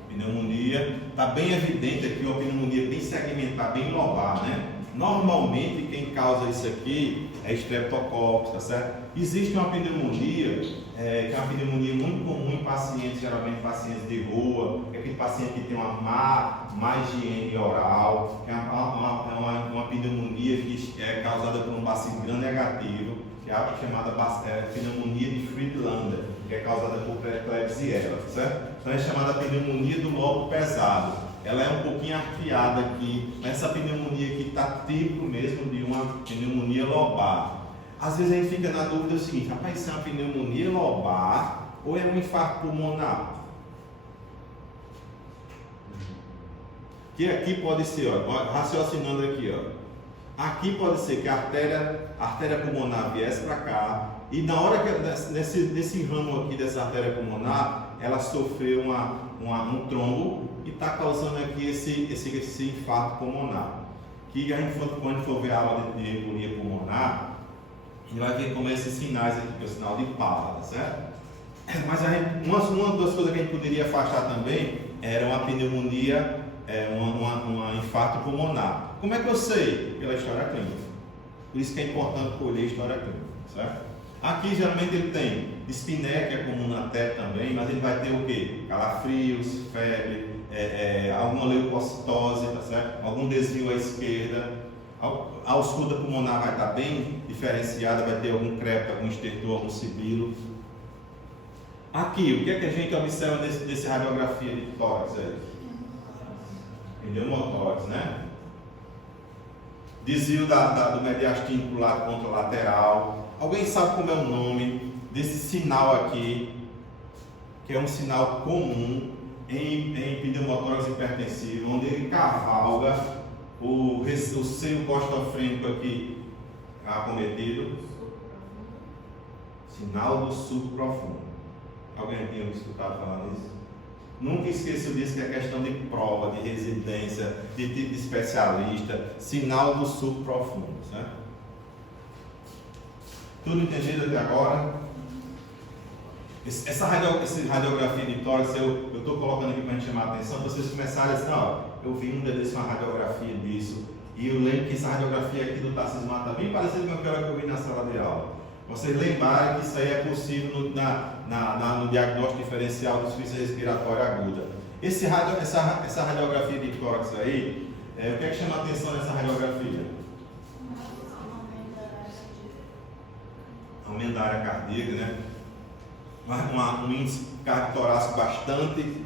Pneumonia, está bem evidente aqui, uma pneumonia bem segmentada, bem lobar, né? Normalmente quem causa isso aqui é Streptococcus, tá certo? Existe uma pneumonia, que é uma pneumonia muito comum em pacientes, geralmente pacientes de rua, é aquele paciente que tem uma má higiene oral, que é uma pneumonia que é causada por um bacilo gram-negativo, que é a chamada pneumonia de Friedlander, que é causada por Klebsiella, certo? Então é chamada pneumonia do lobo pesado. Ela é um pouquinho arqueada aqui, mas essa pneumonia aqui está típico mesmo de uma pneumonia lobar. Às vezes a gente fica na dúvida do seguinte, rapaz, isso é uma pneumonia lobar ou é um infarto pulmonar? Que aqui pode ser, ó, raciocinando aqui, ó. Aqui pode ser que a artéria pulmonar viesse para cá e na hora que nesse ramo aqui dessa artéria pulmonar, ela sofreu um trombo e está causando aqui esse infarto pulmonar. Que a gente, quando a gente for ver a aula de embolia pulmonar, a gente vai ver como esses sinais aqui, que é o sinal de Pala, tá certo? Mas uma das coisas que a gente poderia afastar também era uma pneumonia, um infarto pulmonar. Como é que eu sei? Pela história clínica. Por isso que é importante colher a história clínica, certo? Aqui geralmente ele tem dispneia, que é comum na TEP também, mas ele vai ter o quê? Calafrios, febre, alguma leucocitose, tá certo? Algum desvio à esquerda. A ausculta pulmonar vai estar bem diferenciada, vai ter algum crepto, algum estertor, algum sibilo. Aqui, o que é que a gente observa nesse radiografia de tórax aí? Pneumotórax, né? Desvio do mediastino para o lado contralateral. Alguém sabe como é o nome desse sinal aqui, que é um sinal comum em pneumotórax hipertensivo, onde ele cavalga o seio costofrênico aqui acometido. Sinal do subprofundo. Alguém tinha escutado falar nisso? Nunca esqueça disso, que é questão de prova, de residência, de tipo de especialista. Sinal do subprofundo, certo? Tudo entendido até agora? Essa radiografia de tórax eu estou colocando aqui para a gente chamar a atenção, para vocês começarem assim, ó, eu vi um dia desse uma radiografia disso, e eu lembro que essa radiografia aqui do Tarcísio Mata está bem parecida com aquela que eu vi na sala de aula. Vocês lembrarem que isso aí é possível no diagnóstico diferencial de insuficiência respiratória aguda. Essa radiografia de tórax aí, o que é que chama a atenção nessa radiografia? Aumento da área cardíaca, né? Um índice cardiotorácico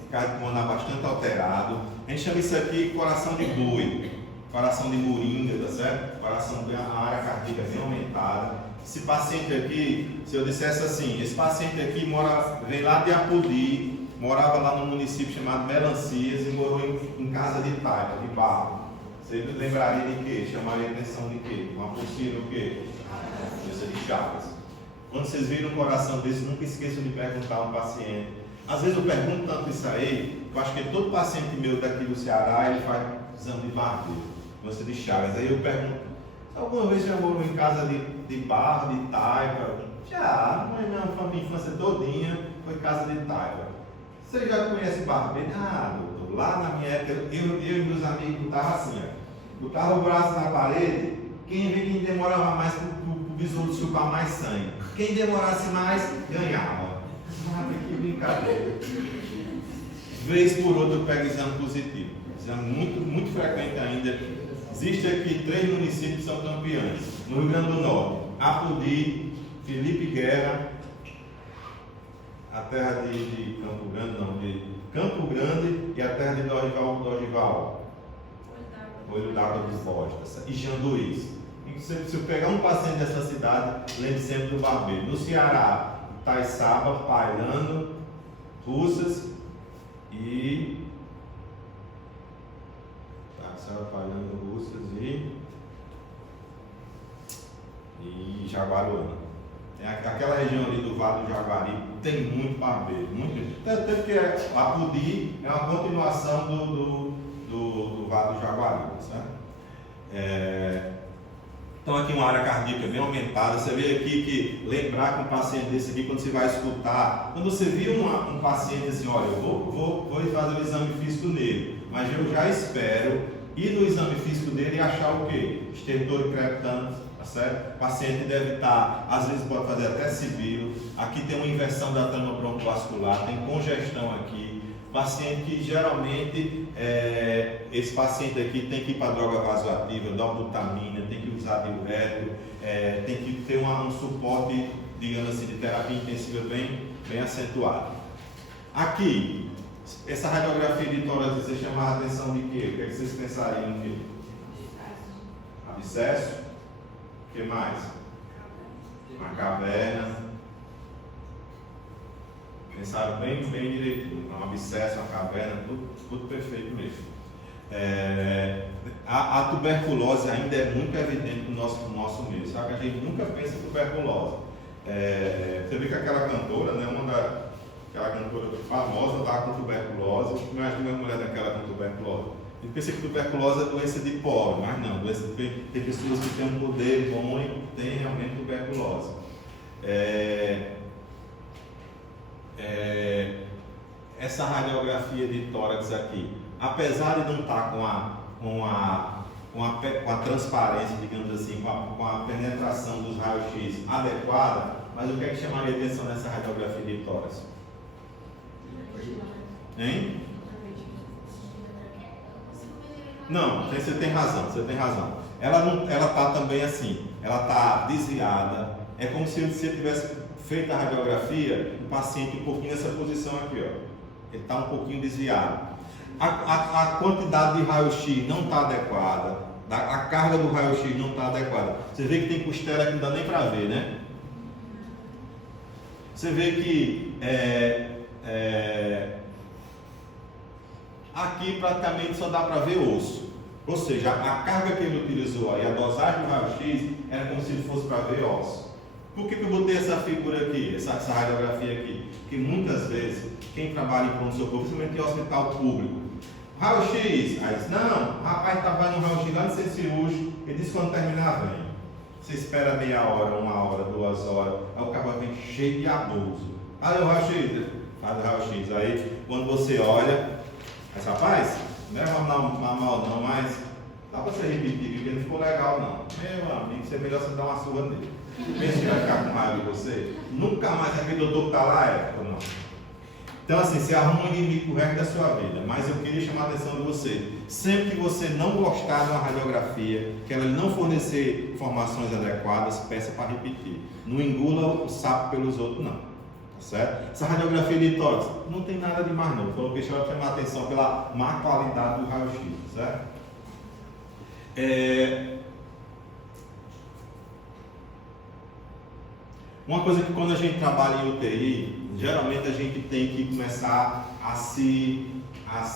cardiopulmonar bastante alterado. A gente chama isso aqui coração de boi, coração de moringa, tá certo? Coração de a área cardíaca bem aumentada. Esse paciente aqui, se eu dissesse assim, esse paciente aqui vem lá de Apodi, morava lá num município chamado Melancias e morou em casa de taipa, de barro. Você lembraria de quê? Chamaria a atenção de quê? Uma possível o quê? Doença de Chagas. Quando vocês viram um coração desse, nunca esqueçam de perguntar a um paciente. Às vezes eu pergunto tanto isso aí, eu acho que todo paciente meu daqui do Ceará, ele faz exame de barbeiro, doença de Chagas. Aí eu pergunto, alguma vez já morou em casa de barro, de taipa? Já, mas não, minha infância todinha foi casa de taipa. Você já conhece barbeiro? Ah, doutor, lá na minha época, eu e meus amigos botavam assim, ó, botava o braço na parede, quem demorava mais para o besouro chupar mais sangue. Quem demorasse mais, ganhava. Ah, que brincadeira. Vez por outra eu pego exame positivo. Exame muito frequente ainda. Existe aqui 3 municípios que são campeões. No Rio Grande do Norte, Apodi, Felipe Guerra, a terra de Campo Grande, não, de Campo Grande e a terra de Dorival. Olho d'Água dos Bostas e Janduís. Se eu pegar um paciente dessa cidade, lembre sempre do barbeiro. No Ceará, Itaiçaba, Pailando, Russas e Pailando, Russas e Jaguaruana. Aquela região ali do Vale do Jaguari tem muito barbeiro, muito. Tanto que a Apodi é uma continuação do Vale do Jaguari, certo? Então aqui uma área cardíaca bem aumentada. Você vê aqui que lembrar que um paciente desse aqui, quando você vai escutar, quando você viu um paciente assim, olha, eu vou fazer o exame físico nele, mas eu já espero ir no exame físico dele e achar o quê? Estertor crepitante, tá certo? O paciente deve estar, às vezes pode fazer até sibilo. Aqui tem uma inversão da trama broncovascular, tem congestão aqui. Paciente que geralmente, esse paciente aqui tem que ir para droga vasoativa, dobutamina, tem que usar diurético, tem que ter um suporte, digamos assim, de terapia intensiva bem acentuado. Aqui, essa radiografia de tórax, você chamar a atenção de quê? O que é que vocês pensariam aqui? Abscesso. O que mais? Uma caverna. Pensaram bem direitinho, um abscesso, uma caverna, tudo perfeito mesmo. A tuberculose ainda é muito evidente no nosso meio, sabe que a gente nunca pensa em tuberculose. Você vê que aquela cantora, né, aquela cantora famosa estava com tuberculose. Imagina uma mulher daquela com tuberculose. Eu pensei que tuberculose é doença de pobre, mas não, tem pessoas que têm um poder bom e têm realmente tuberculose. Essa radiografia de tórax aqui, apesar de não estar com a transparência, digamos assim, com a penetração dos raios-x adequada, mas o que é que chamaria atenção nessa radiografia de tórax? Hein? Não, você tem razão. Ela está também assim, ela está desviada. É como se você tivesse feito a radiografia, o paciente um pouquinho nessa posição aqui, ó. Ele está um pouquinho desviado. A quantidade de raio-x não está adequada, a carga do raio-x não está adequada. Você vê que tem costela que não dá nem para ver, né? Você vê que praticamente só dá para ver osso. Ou seja, a carga que ele utilizou aí, a dosagem do raio-x, era como se fosse para ver osso. Por que eu botei essa figura aqui, essa radiografia aqui? Porque muitas vezes, quem trabalha em pronto-socorro, principalmente em hospital público, raio-x, aí diz, não, o rapaz estava no raio-x lá no centro cirúrgico, ele disse que quando terminar vem. Você espera meia hora, 1 hora, 2 horas, aí o cara vem cheio de abuso. Aí o raio-x, faz o raio-x, aí quando você olha, mas rapaz, não é mal não, mas dá para você repetir, porque não ficou legal não. Meu amigo, isso é melhor você dar uma surra nele. Pensa que vai ficar com raiva de você? Nunca mais aquele doutor que está lá é ou não. Então assim, você arruma um inimigo pro resto da sua vida. Mas eu queria chamar a atenção de você. Sempre que você não gostar de uma radiografia, que ela não fornecer informações adequadas, peça para repetir. Não engula o sapo pelos outros não. Tá certo? Essa radiografia de tórax não tem nada de mais não. Coloquei só para chamar a atenção pela má qualidade do raio-x, certo? Uma coisa que quando a gente trabalha em UTI, geralmente a gente tem que começar a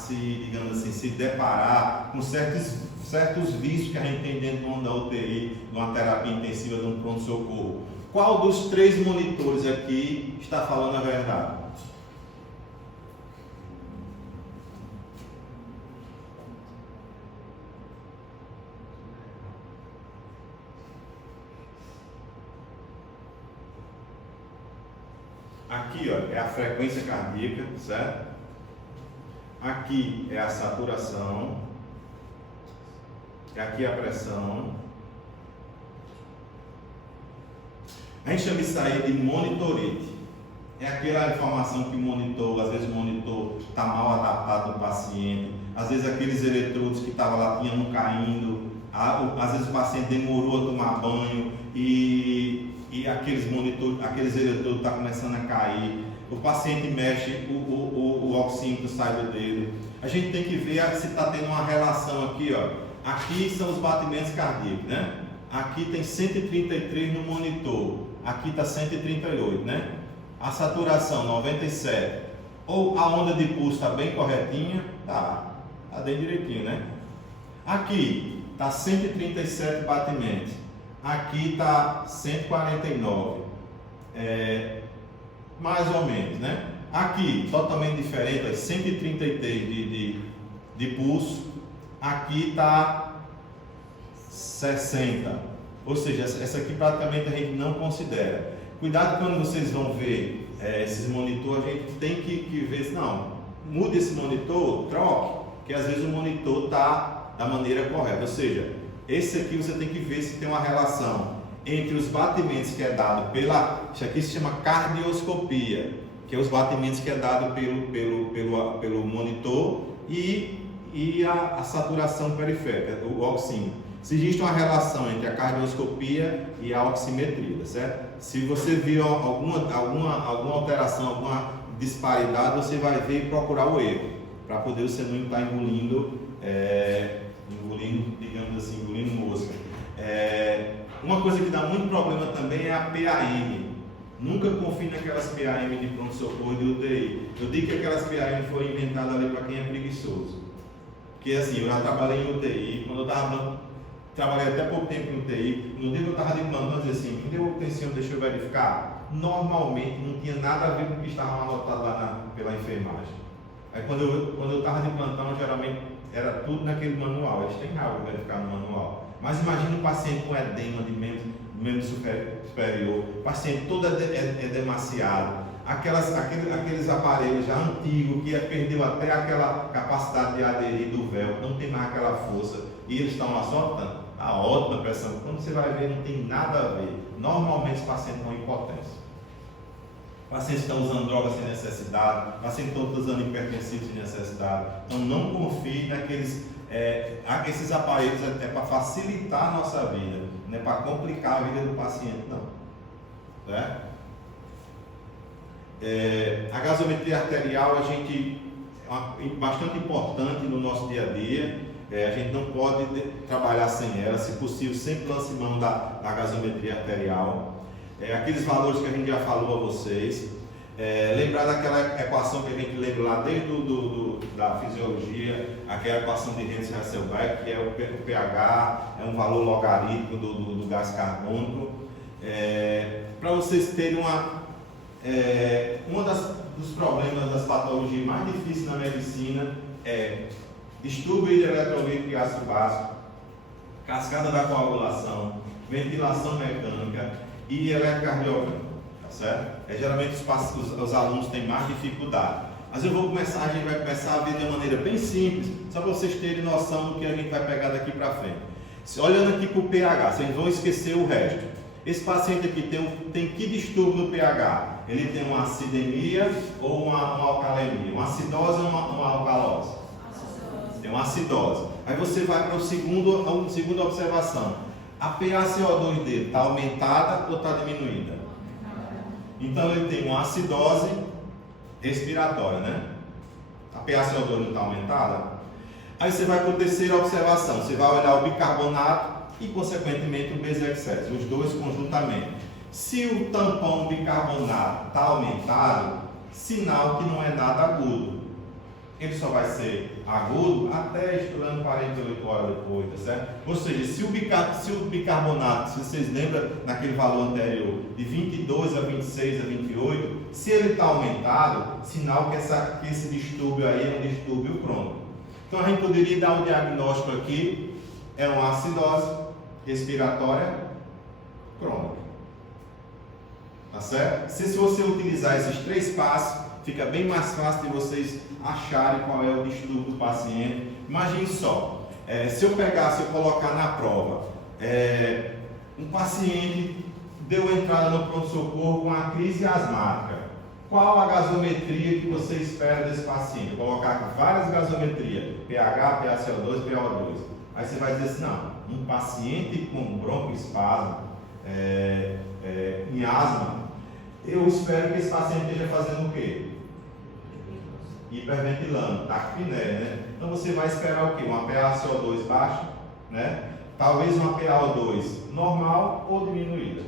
digamos assim, se deparar com certos vícios que a gente tem dentro da UTI, de uma terapia intensiva, de um pronto-socorro. Qual dos 3 monitores aqui está falando a verdade? Aqui, ó, é a frequência cardíaca, certo? Aqui é a saturação. Aqui é a pressão. A gente chama isso aí de monitorite. É aquela informação que o monitor, às vezes o monitor está mal adaptado no paciente, às vezes aqueles eletrodos que estavam lá tinham caindo, às vezes o paciente demorou a tomar banho e aqueles eletrodos estão começando a cair, o paciente mexe, o oxímetro sai do dedo. A gente tem que ver se está tendo uma relação aqui, ó. Aqui são os batimentos cardíacos, né? Aqui tem 133 no monitor, aqui está 138, né? A saturação 97, ou a onda de pulso está bem corretinha, tá bem direitinho, né? Aqui está 137 batimentos, aqui está 149, mais ou menos, né? Aqui totalmente diferente, 133 de pulso, aqui está 60, ou seja, essa aqui praticamente a gente não considera. Cuidado quando vocês vão ver esses monitores, a gente tem que ver, não, mude esse monitor, troque, que às vezes o monitor está da maneira correta, ou seja, esse aqui você tem que ver se tem uma relação entre os batimentos que é dado isso aqui se chama cardioscopia, que é os batimentos que é dado pelo monitor e a saturação periférica, o oxímetro. Se existe uma relação entre a cardioscopia e a oximetria, certo? Se você viu alguma alteração, alguma disparidade, você vai ver e procurar o erro, para poder você não estar engolindo, digamos assim, engolindo mosca. Uma coisa que dá muito problema também é a PAM. Nunca confie naquelas PAM de pronto-socorro e de UTI. Eu digo que aquelas PAM foram inventadas ali para quem é preguiçoso. Porque assim, eu já trabalhei em UTI, quando eu trabalhei até pouco tempo em UTI, no dia que eu estava de plantão, eu dizia assim, que deu atenção, deixa eu verificar. Normalmente não tinha nada a ver com o que estava anotado lá pela enfermagem. Aí quando eu estava de plantão, geralmente era tudo naquele manual, eles têm raiva de verificar no manual. Mas imagine um paciente com edema de membro superior, paciente todo edemaciado, aqueles aparelhos já antigos que perdeu até aquela capacidade de aderir do véu, não tem mais aquela força, e eles estão lá soltando a ótima pressão. Quando você vai ver, não tem nada a ver. Normalmente os pacientes com impotência. Pacientes estão usando drogas sem necessidade, pacientes estão usando hipertensivos sem necessidade. Então não confie naqueles. Esses aparelhos é para facilitar a nossa vida, não é para complicar a vida do paciente, não. Certo? A gasometria arterial é bastante importante no nosso dia a dia. A gente não pode trabalhar sem ela, se possível, sempre lance mão da gasometria arterial. Aqueles valores que a gente já falou a vocês. Lembrar daquela equação que a gente lembra lá desde da fisiologia, aquela equação de Henry-Hasselbalch, que é o pH, é um valor logarítmico do gás carbônico. Para vocês terem dos problemas das patologias mais difíceis na medicina é distúrbio hidroeletrolítico e ácido básico, cascada da coagulação, ventilação mecânica e eletrocardiograma, tá certo? Geralmente os alunos têm mais dificuldade. Mas a gente vai começar a ver de uma maneira bem simples, só para vocês terem noção do que a gente vai pegar daqui para frente. Olhando aqui para o pH, vocês vão esquecer o resto. Esse paciente aqui tem que distúrbio no pH? Ele tem uma acidemia ou uma alcalemia? Uma acidose ou uma alcalose? Tem uma acidose. Aí você vai para a segunda observação. A PaCO2 dele está aumentada ou está diminuída? Então ele tem uma acidose respiratória, né? A PaCO2 não está aumentada? Aí você vai para a terceira observação. Você vai olhar o bicarbonato e, consequentemente, o Bezetacese, os dois conjuntamente. Se o tampão bicarbonato está aumentado, sinal que não é nada agudo. Ele só vai ser agudo até estourando 48 horas depois, tá certo? Ou seja, se o bicarbonato, se vocês lembram naquele valor anterior, de 22 a 26 a 28, se ele está aumentado, sinal que esse distúrbio aí é um distúrbio crônico. Então a gente poderia dar um diagnóstico aqui, é uma acidose respiratória crônica. Tá certo? Se você utilizar esses 3 passos, fica bem mais fácil de vocês acharem qual é o distúrbio do paciente. Imagine só, se eu colocar na prova, um paciente deu entrada no pronto-socorro com uma crise asmática. Qual a gasometria que você espera desse paciente? Eu vou colocar aqui várias gasometrias, pH, PaCO2, PO2. Aí você vai dizer assim, não, um paciente com broncoespasmo, em asma, eu espero que esse paciente esteja fazendo o quê? Hiperventilando, taquipneia, né? Então você vai esperar o quê? Uma PaCO2 baixa, né? Talvez uma PaO2 normal ou diminuída,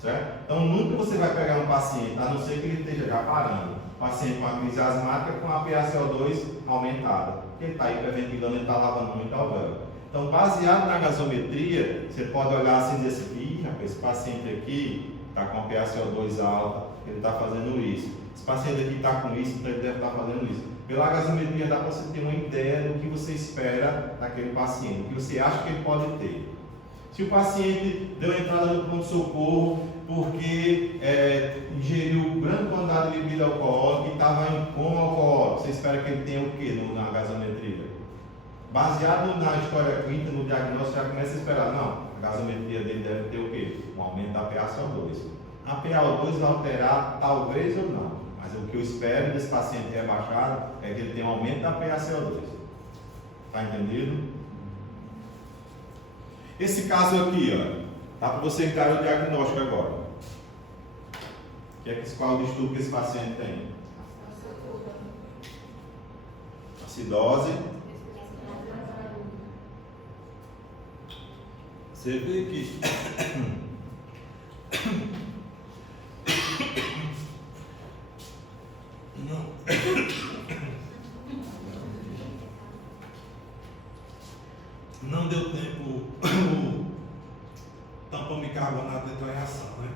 certo? Então nunca você vai pegar um paciente, a não ser que ele esteja já parando, paciente com uma crise asmática com a PaCO2 aumentada, porque ele está hiperventilando, ele está lavando muito alvéolo. Então, baseado na gasometria, você pode olhar assim e dizer assim, rapaz, esse paciente aqui está com a PaCO2 alta, ele está fazendo isso. Esse paciente aqui está com isso, então ele deve estar fazendo isso. Pela gasometria dá para você ter uma ideia do que você espera daquele paciente, do que você acha que ele pode ter. Se o paciente deu entrada no pronto-socorro porque ingeriu grande quantidade de bebida alcoólica e estava em coma alcoólico, você espera que ele tenha o que na gasometria? Baseado na história clínica, no diagnóstico, já começa a esperar, não, a gasometria dele deve ter o quê? Um aumento da PaCO2. A PaO2 vai alterar, talvez ou não, mas o que eu espero desse paciente rebaixado é que ele tenha um aumento da PaCO2. Está entendido? Esse caso aqui, ó, dá para você entrar no diagnóstico agora. Qual é o distúrbio que esse paciente tem? Acidose. Você vê que não deu tempo o tampão bicarbonato entrar em ação, né?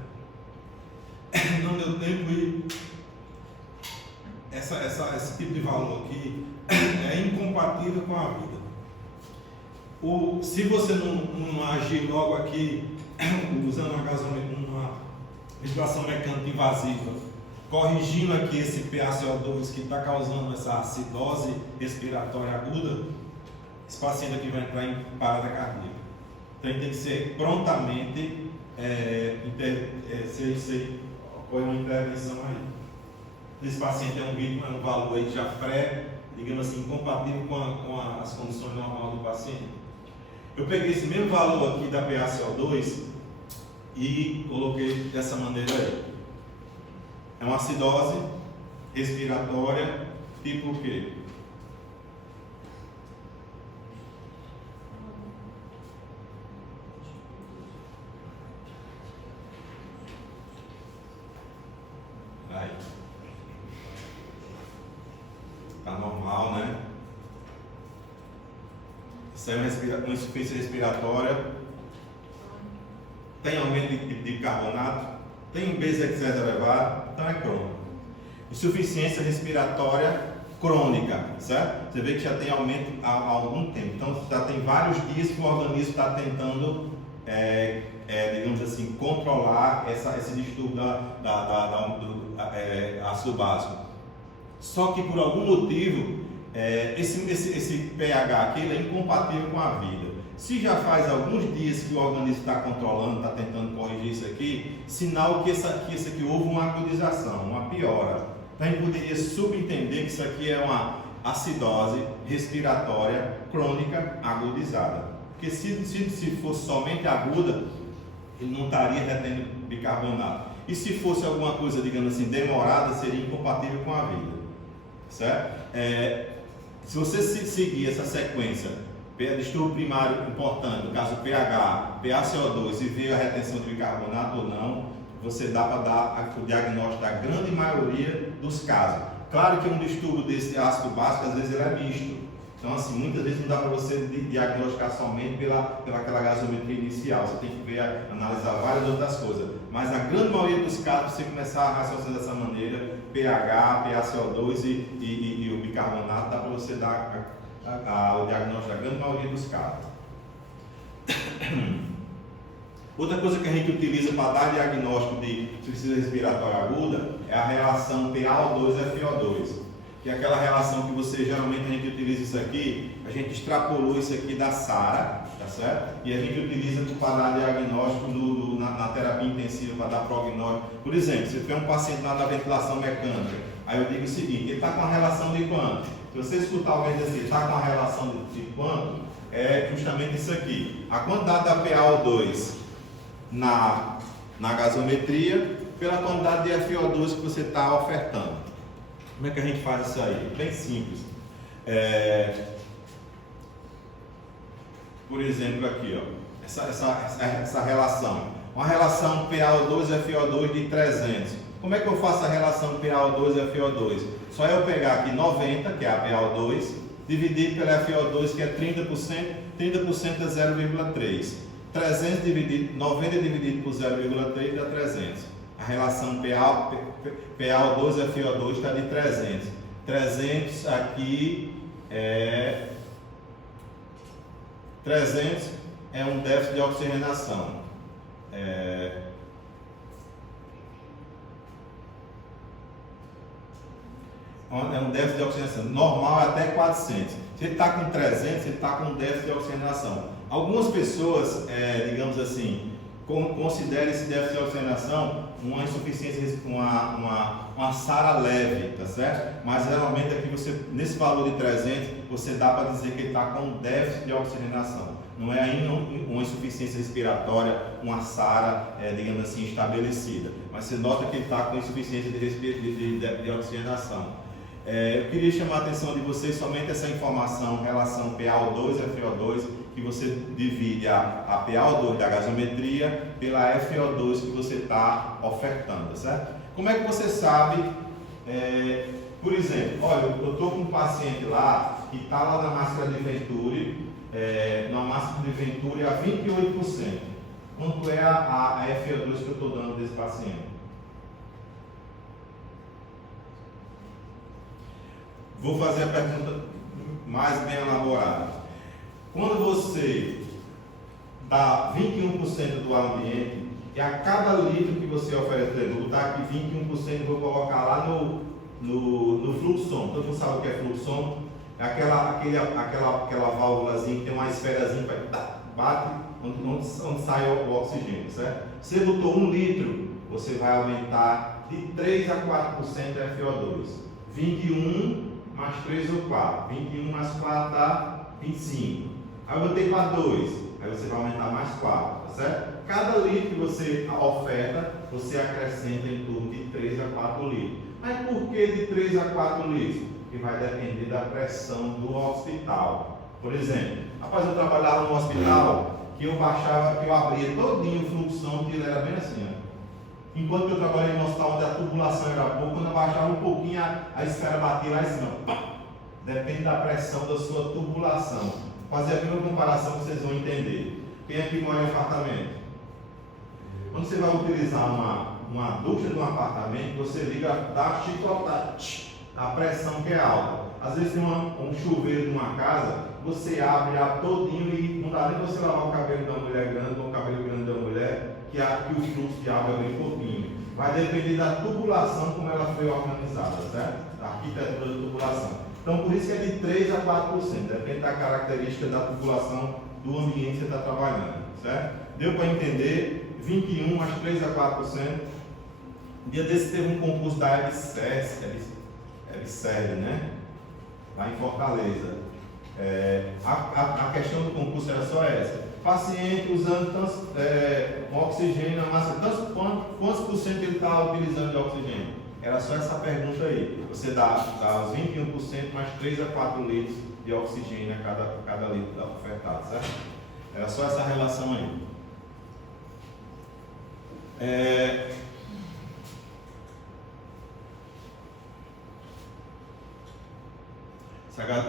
Não deu tempo e esse tipo de valor aqui é incompatível com a vida. Se você não agir logo aqui, usando uma ventilação mecânica invasiva, corrigindo aqui esse PaCO2 que está causando essa acidose respiratória aguda, esse paciente aqui vai entrar em parada cardíaca. Então ele tem que ser prontamente, ocorre uma intervenção aí. Esse paciente é um ritmo, é um valor aí já digamos assim, incompatível com as condições normais do paciente. Eu peguei esse mesmo valor aqui da PaCO2 e coloquei dessa maneira aí. É uma acidose respiratória tipo o quê? Aí. Está normal, né? Isso é uma insuficiência respiratória. Tem aumento de bicarbonato, tem BZ elevado, então é crônico. Insuficiência respiratória crônica, certo? Você vê que já tem aumento há algum tempo. Então já tem vários dias que o organismo está tentando, digamos assim, controlar esse distúrbio do ácido básico. Só que por algum motivo, esse pH aqui ele é incompatível com a vida. Se já faz alguns dias que o organismo está controlando, está tentando corrigir isso aqui, sinal que isso aqui houve uma agudização, uma piora. Então a gente poderia subentender que isso aqui é uma acidose respiratória crônica agudizada. Porque se fosse somente aguda, ele não estaria retendo bicarbonato. E se fosse alguma coisa, digamos assim, demorada, seria incompatível com a vida. Certo? Se você seguir essa sequência, distúrbio primário importante, no caso pH, PaCO2 e ver a retenção de bicarbonato ou não, você dá para dar o diagnóstico da grande maioria dos casos. Claro que um distúrbio desse ácido básico, às vezes ele é misto. Então, assim, muitas vezes não dá para você diagnosticar somente pela aquela gasometria inicial. Você tem que analisar várias outras coisas. Mas na grande maioria dos casos, você começar a raciocinar dessa maneira, pH, PaCO2 e o bicarbonato, dá para você dar o diagnóstico da grande maioria dos casos. Outra coisa que a gente utiliza para dar diagnóstico de insuficiência respiratória aguda é a relação PaO2-FO2. Que é aquela relação que geralmente a gente utiliza isso aqui, a gente extrapolou isso aqui da SARA, tá certo? E a gente utiliza para dar diagnóstico na terapia intensiva, para dar prognóstico. Por exemplo, se tiver um paciente lá da ventilação mecânica, aí eu digo o seguinte, ele está com uma relação de quanto? Se você escutar alguém dizer assim, está com uma relação de quanto, é justamente isso aqui. A quantidade da PaO2 na gasometria pela quantidade de FO2 que você está ofertando. Como é que a gente faz isso aí? Bem simples. Por exemplo, aqui, ó, essa relação. Uma relação PaO2-FO2 de 300. Como é que eu faço a relação PaO2-FO2? Só eu pegar aqui 90, que é a PaO2, dividir pela FO2, que é 30%, 30% é 0,3. 90 dividido por 0,3 dá 300. A relação PaO2-FO2 está de 300. 300 aqui 300 é um déficit de oxigenação. É um déficit de oxigenação. Normal é até 400. Se ele está com 300, ele está com um déficit de oxigenação. Algumas pessoas, digamos assim, consideram esse déficit de oxigenação uma insuficiência, uma SARA leve, tá certo? Mas realmente aqui nesse valor de 300, você dá para dizer que ele está com um déficit de oxigenação. Não é ainda uma insuficiência respiratória, uma SARA, digamos assim, estabelecida. Mas você nota que ele está com insuficiência de oxigenação. Eu queria chamar a atenção de vocês somente essa informação, relação PaO2 e FO2, que você divide a PaO2 da gasometria pela FO2 que você está ofertando, certo? Como é que você sabe, por exemplo, olha, eu estou com um paciente lá que está lá na máscara de Venturi, na máscara de Venturi a 28%. Quanto é a FO2 que eu estou dando desse paciente? Vou fazer a pergunta mais bem elaborada. Quando você dá 21% do ambiente, e a cada litro que você oferece, vou botar aqui 21% e vou colocar lá no fluxômetro. Todo mundo sabe o que é fluxômetro? É aquela válvulazinha que tem uma esferazinha que bate onde sai o oxigênio, certo? Você botou 1 litro, você vai aumentar de 3 a 4% a FO2. 21 mais 3 ou 4. 21 mais 4 dá 25. Aí eu botei para 2. Aí você vai aumentar mais 4, tá certo? Cada litro que você oferta, você acrescenta em torno de 3 a 4 litros. Mas por que de 3 a 4 litros? Que vai depender da pressão do hospital. Por exemplo, rapaz, eu trabalhava no hospital que eu abria todinho o fluxão, que ele era bem assim, ó. Enquanto que eu trabalhei no hospital onde a tubulação era pouca, quando eu baixava um pouquinho, a esfera batia lá em cima. Pá! depende da pressão da sua tubulação. Vou fazer aqui uma comparação que vocês vão entender. Quem aqui mora em apartamento? Quando você vai utilizar uma ducha de um apartamento, você liga da chicotada, a pressão que é alta. Às vezes tem um chuveiro de uma casa, você abre já todinho e não dá nem você lavar o cabelo da mulher grande ou o cabelo grande da mulher, que o fluxo de água é bem pouquinho. Vai depender da tubulação, como ela foi organizada, certo? Da arquitetura da tubulação. Então, por isso que é de 3 a 4%, depende da característica da tubulação do ambiente que você está trabalhando, certo? Deu para entender? 21 mais 3 a 4%. Um dia desse teve um concurso da EBSERB, né? Lá em Fortaleza. A questão do concurso era só essa. Paciente usando oxigênio na máscara, quantos por cento ele está utilizando de oxigênio? Era só essa pergunta aí. Você dá os 21% mais 3 a 4 litros de oxigênio a cada litro ofertado, certo? Era só essa relação aí.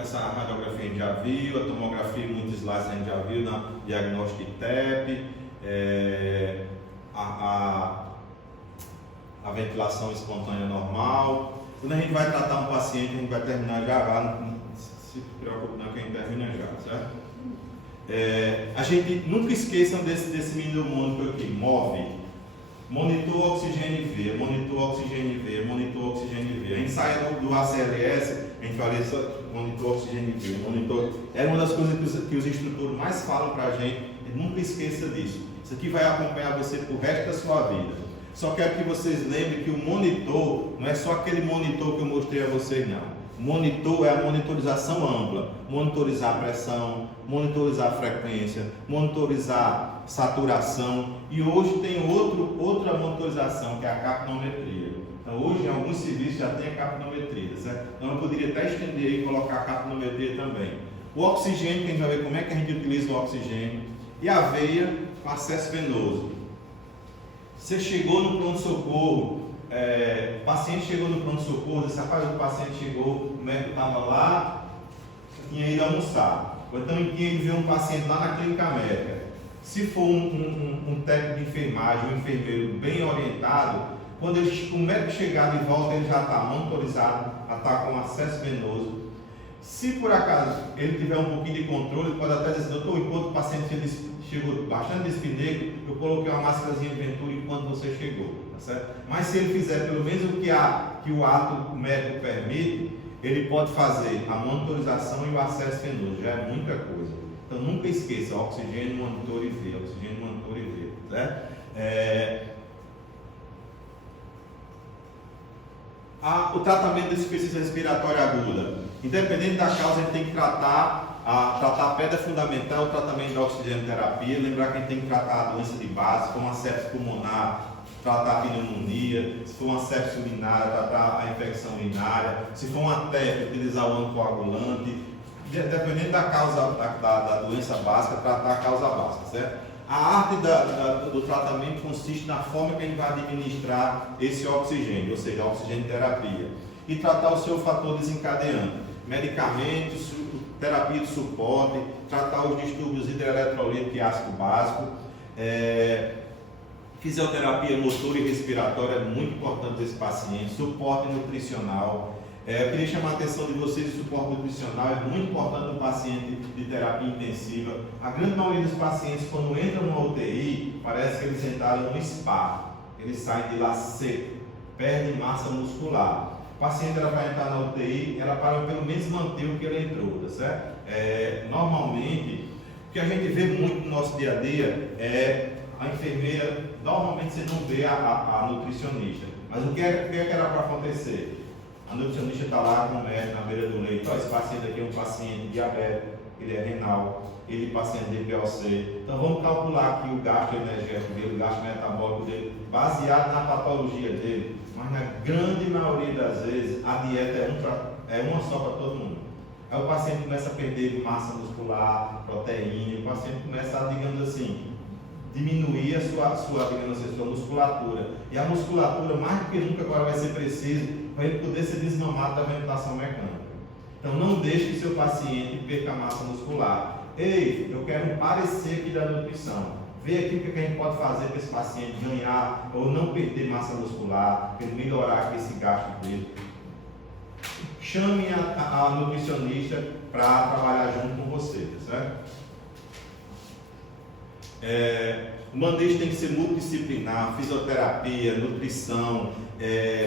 Essa radiografia a gente já viu, a tomografia em muitos slides a gente já viu, na diagnóstico de TEP, a ventilação espontânea normal. Quando a gente vai tratar um paciente, a gente vai terminar já, não se preocupe não que a gente termina já, certo? A gente nunca esqueçam desse mnemônico aqui, MOVE. Monitor oxigênio V, monitor oxigênio V, monitor oxigênio V. A gente sai do ACLS, a gente fala isso, monitor oxigênio V, monitor. É uma das coisas que os instrutores mais falam para a gente, e nunca esqueça disso. Isso aqui vai acompanhar você pro resto da sua vida. Só quero que vocês lembrem que o monitor não é só aquele monitor que eu mostrei a vocês, não. Monitor é a monitorização ampla, monitorizar a pressão, monitorizar a frequência, monitorizar saturação, e hoje tem outra monitorização que é a capnometria. Então hoje em alguns serviços já tem a capnometria, certo? Então eu poderia até estender e colocar a capnometria também. O oxigênio, que a gente vai ver como é que a gente utiliza o oxigênio, e a veia com acesso venoso. Você chegou no pronto-socorro, o paciente chegou no pronto-socorro, disse, rapaz, o paciente chegou, o médico estava lá, tinha ido almoçar. Ou então tinha ido ver um paciente lá na clínica médica. Se for um técnico de enfermagem, um enfermeiro bem orientado, quando o médico chegar de volta, ele já está monitorizado, já está com acesso venoso. Se por acaso ele tiver um pouquinho de controle, ele pode até dizer, doutor, enquanto o paciente chegou bastante dispineico, eu coloquei uma máscarazinha de Venturi enquanto você chegou, tá certo? Mas se ele fizer pelo menos o que o ato médico permite, ele pode fazer a monitorização e o acesso venoso, já é muita coisa. Então nunca esqueça, oxigênio, monitor e V, oxigênio, monitor e V, certo? O tratamento da insuficiência respiratória aguda, independente da causa, a gente tem que tratar a pedra fundamental, o tratamento da oxigenoterapia. Lembrar que a gente tem que tratar a doença de base, se for uma sepse pulmonar, tratar a pneumonia, se for uma sepse urinária, tratar a infecção urinária, se for uma TEP, utilizar o anticoagulante, dependendo da causa da doença básica, tratar a causa básica, certo? A arte do tratamento consiste na forma que a gente vai administrar esse oxigênio, ou seja, a oxigenoterapia, e tratar o seu fator desencadeante, medicamentos, terapia de suporte, tratar os distúrbios hidroeletrolíticos e ácido básico, fisioterapia motor e respiratória é muito importante desse paciente, suporte nutricional. Eu queria chamar a atenção de vocês, o suporte nutricional é muito importante no paciente de terapia intensiva. A grande maioria dos pacientes, quando entram numa UTI, parece que eles entraram no spa. Eles saem de lá seco, perdem massa muscular. O paciente era para entrar na UTI, era para pelo menos manter o que ele entrou, tá certo? Normalmente, o que a gente vê muito no nosso dia a dia é a enfermeira, normalmente você não vê a nutricionista. Mas o que era para acontecer? A nutricionista está lá com o médico na beira do leito. Esse paciente aqui é um paciente diabético, ele é renal, ele é paciente de POC. Então vamos calcular aqui o gasto energético dele, o gasto metabólico dele, baseado na patologia dele. Mas na grande maioria das vezes a dieta é uma só para todo mundo. Aí o paciente começa a perder massa muscular, proteína, o paciente começa a, digamos assim, diminuir a sua musculatura. E a musculatura, mais do que nunca, agora vai ser preciso para ele poder ser desmamado da ventilação mecânica. Então não deixe que o seu paciente perca massa muscular. Ei, eu quero um parecer aqui da nutrição. Vê aqui o que a gente pode fazer para esse paciente ganhar ou não perder massa muscular, para ele melhorar aqui esse gasto dele. Chame a nutricionista para trabalhar junto com você, tá certo? O manejo tem que ser multidisciplinar, fisioterapia, nutrição,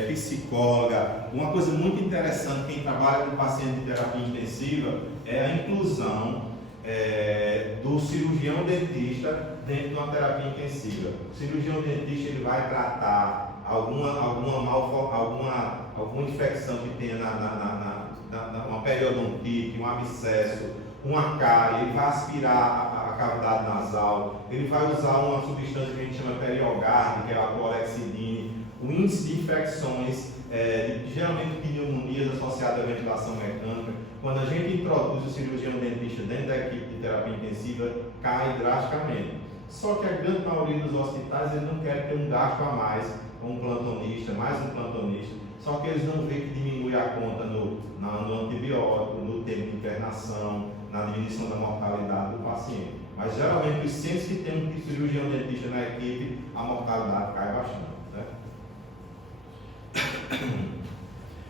psicóloga. Uma coisa muito interessante, quem trabalha com paciente de terapia intensiva, é a inclusão do cirurgião dentista dentro de uma terapia intensiva. O cirurgião dentista ele vai tratar alguma infecção que tenha uma periodontite, um abscesso, uma cárie, ele vai aspirar a cavidade nasal, ele vai usar uma substância que a gente chama periogarde, que é a clorexidine. O índice de infecções, geralmente pneumonias associadas à ventilação mecânica, quando a gente introduz o cirurgião dentista dentro da equipe de terapia intensiva, cai drasticamente. Só que a grande maioria dos hospitais eles não querem ter um gasto a mais com um plantonista, mais um plantonista, só que eles não veem que diminui a conta no antibiótico, no tempo de internação, na diminuição da mortalidade do paciente. Mas geralmente os centros que tem um cirurgião dentista na equipe, a mortalidade cai bastante.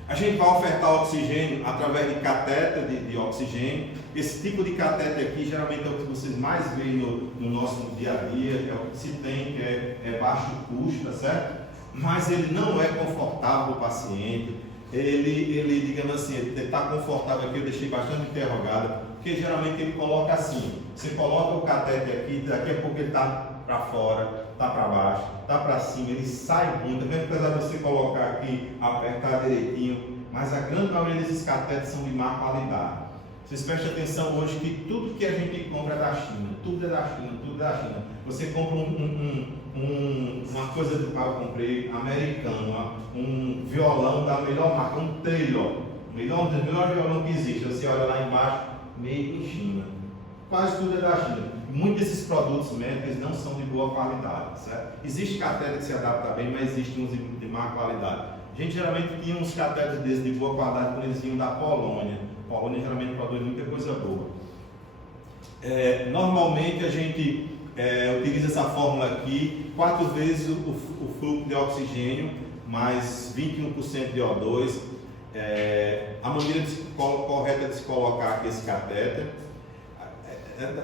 A gente vai ofertar oxigênio através de catéter de oxigênio. Esse tipo de catéter aqui geralmente é o que vocês mais veem no nosso dia a dia, é o que se tem, que é baixo custo, tá certo? Mas ele não é confortável para o paciente. Ele, digamos assim, ele está confortável aqui, eu deixei bastante interrogado, porque geralmente ele coloca assim, você coloca o catéter aqui, daqui a pouco ele está para fora, está para baixo, está para cima, ele sai muito, apesar de você colocar aqui, apertar direitinho, mas a grande maioria desses catéteres são de má qualidade. Vocês prestem atenção hoje que tudo que a gente compra é da China, tudo é da China, tudo é da China. Você compra uma coisa do qual eu comprei, americano, um violão da melhor marca, um Taylor, o melhor violão que existe, você olha lá embaixo, made in China. Quase tudo é da China. Muitos desses produtos médicos não são de boa qualidade, certo? Existe catéter que se adapta bem, mas existem uns de má qualidade. A gente geralmente tinha uns catéteres desses de boa qualidade quando eles vinham da Polônia. A Polônia geralmente produz muita coisa boa. Normalmente a gente utiliza essa fórmula aqui, 4 vezes o fluxo de oxigênio, mais 21% de O2. A maneira correta de se colocar aqui esse catéter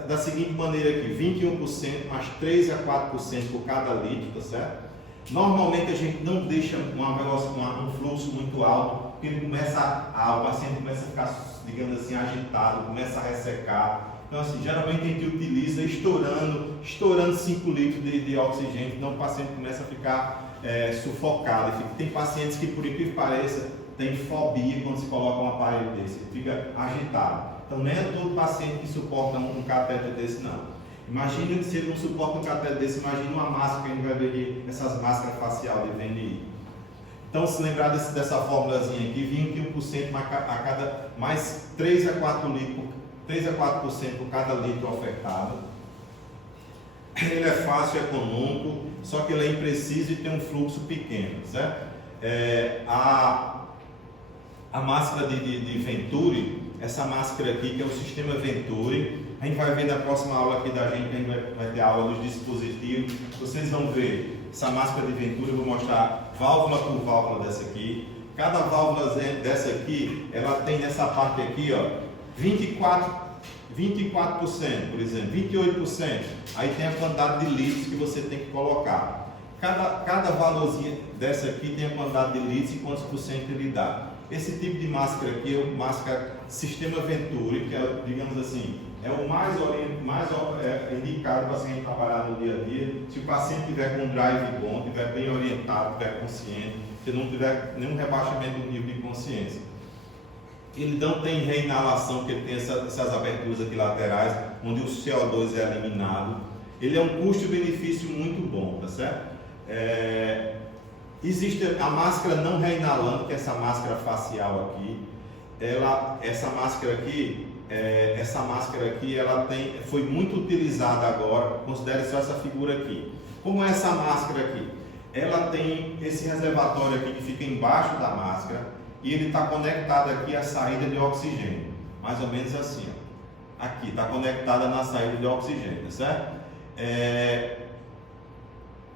da seguinte maneira aqui, 21% mais 3 a 4% por cada litro, tá certo? Normalmente a gente não deixa um fluxo muito alto, porque ele o paciente começa a ficar, digamos assim, agitado, começa a ressecar. Então assim, geralmente a gente utiliza estourando 5 litros de oxigênio, então o paciente começa a ficar sufocado. Tem pacientes que, por incrível que pareça, tem fobia quando se coloca um aparelho desse, fica agitado. Então, não é todo paciente que suporta um catéter desse, não. Imagina que se ele não suporta um catéter desse, imagina uma máscara que a gente vai ver essas máscaras faciais de VNI. Então, se lembrar dessa fórmulazinha aqui, 21% mais 3 a 4% por cada litro ofertado. Ele é fácil, econômico, só que ele é impreciso e tem um fluxo pequeno, certo? A máscara de Venturi, essa máscara aqui que é o sistema Venturi, a gente vai ver na próxima aula aqui da gente, a gente vai ter aula dos dispositivos, vocês vão ver essa máscara de Venturi, eu vou mostrar válvula por válvula dessa aqui. Cada válvula dessa aqui, ela tem nessa parte aqui, ó, 24%, por exemplo, 28%, aí tem a quantidade de litros que você tem que colocar. Cada valorzinha dessa aqui tem a quantidade de litros e quantos por cento ele dá. Esse tipo de máscara aqui é o máscara Sistema Venturi, que é, digamos assim, é o mais indicado para a gente trabalhar no dia a dia. Se o paciente tiver com um drive bom, tiver bem orientado, tiver consciente, se não tiver nenhum rebaixamento do nível de consciência. Ele não tem reinalação, porque ele tem essas aberturas aqui laterais, onde o CO2 é eliminado. Ele é um custo-benefício muito bom, tá certo? Existe a máscara não reinalante, que é essa máscara facial aqui. Essa máscara aqui, ela foi muito utilizada agora. Considere só essa figura aqui. Como é essa máscara aqui? Ela tem esse reservatório aqui que fica embaixo da máscara. e ele está conectado aqui à saída de oxigênio, mais ou menos assim, ó. Aqui está conectada na saída de oxigênio, certo?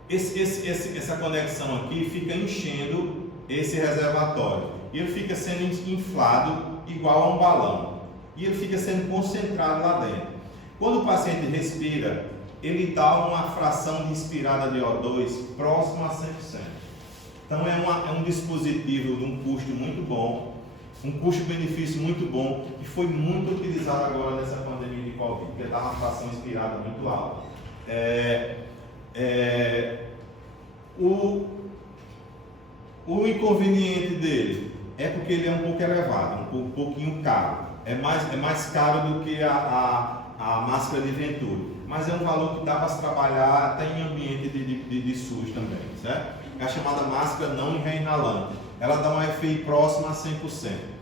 Essa conexão aqui fica enchendo esse reservatório e ele fica sendo inflado igual a um balão e ele fica sendo concentrado lá dentro. Quando o paciente respira, ele dá uma fração de inspirada de O2 próximo a 100%. Então é um dispositivo de um custo muito bom, um custo-benefício muito bom, que foi muito utilizado agora nessa pandemia de Covid, porque dá uma fração inspirada muito alta. O inconveniente dele é porque ele é um pouco elevado, um pouquinho caro. É mais caro do que a máscara de Venturi, mas é um valor que dá para se trabalhar até em ambiente de SUS também, certo? É a chamada máscara não reinalante. Ela dá um FI próximo a 100%.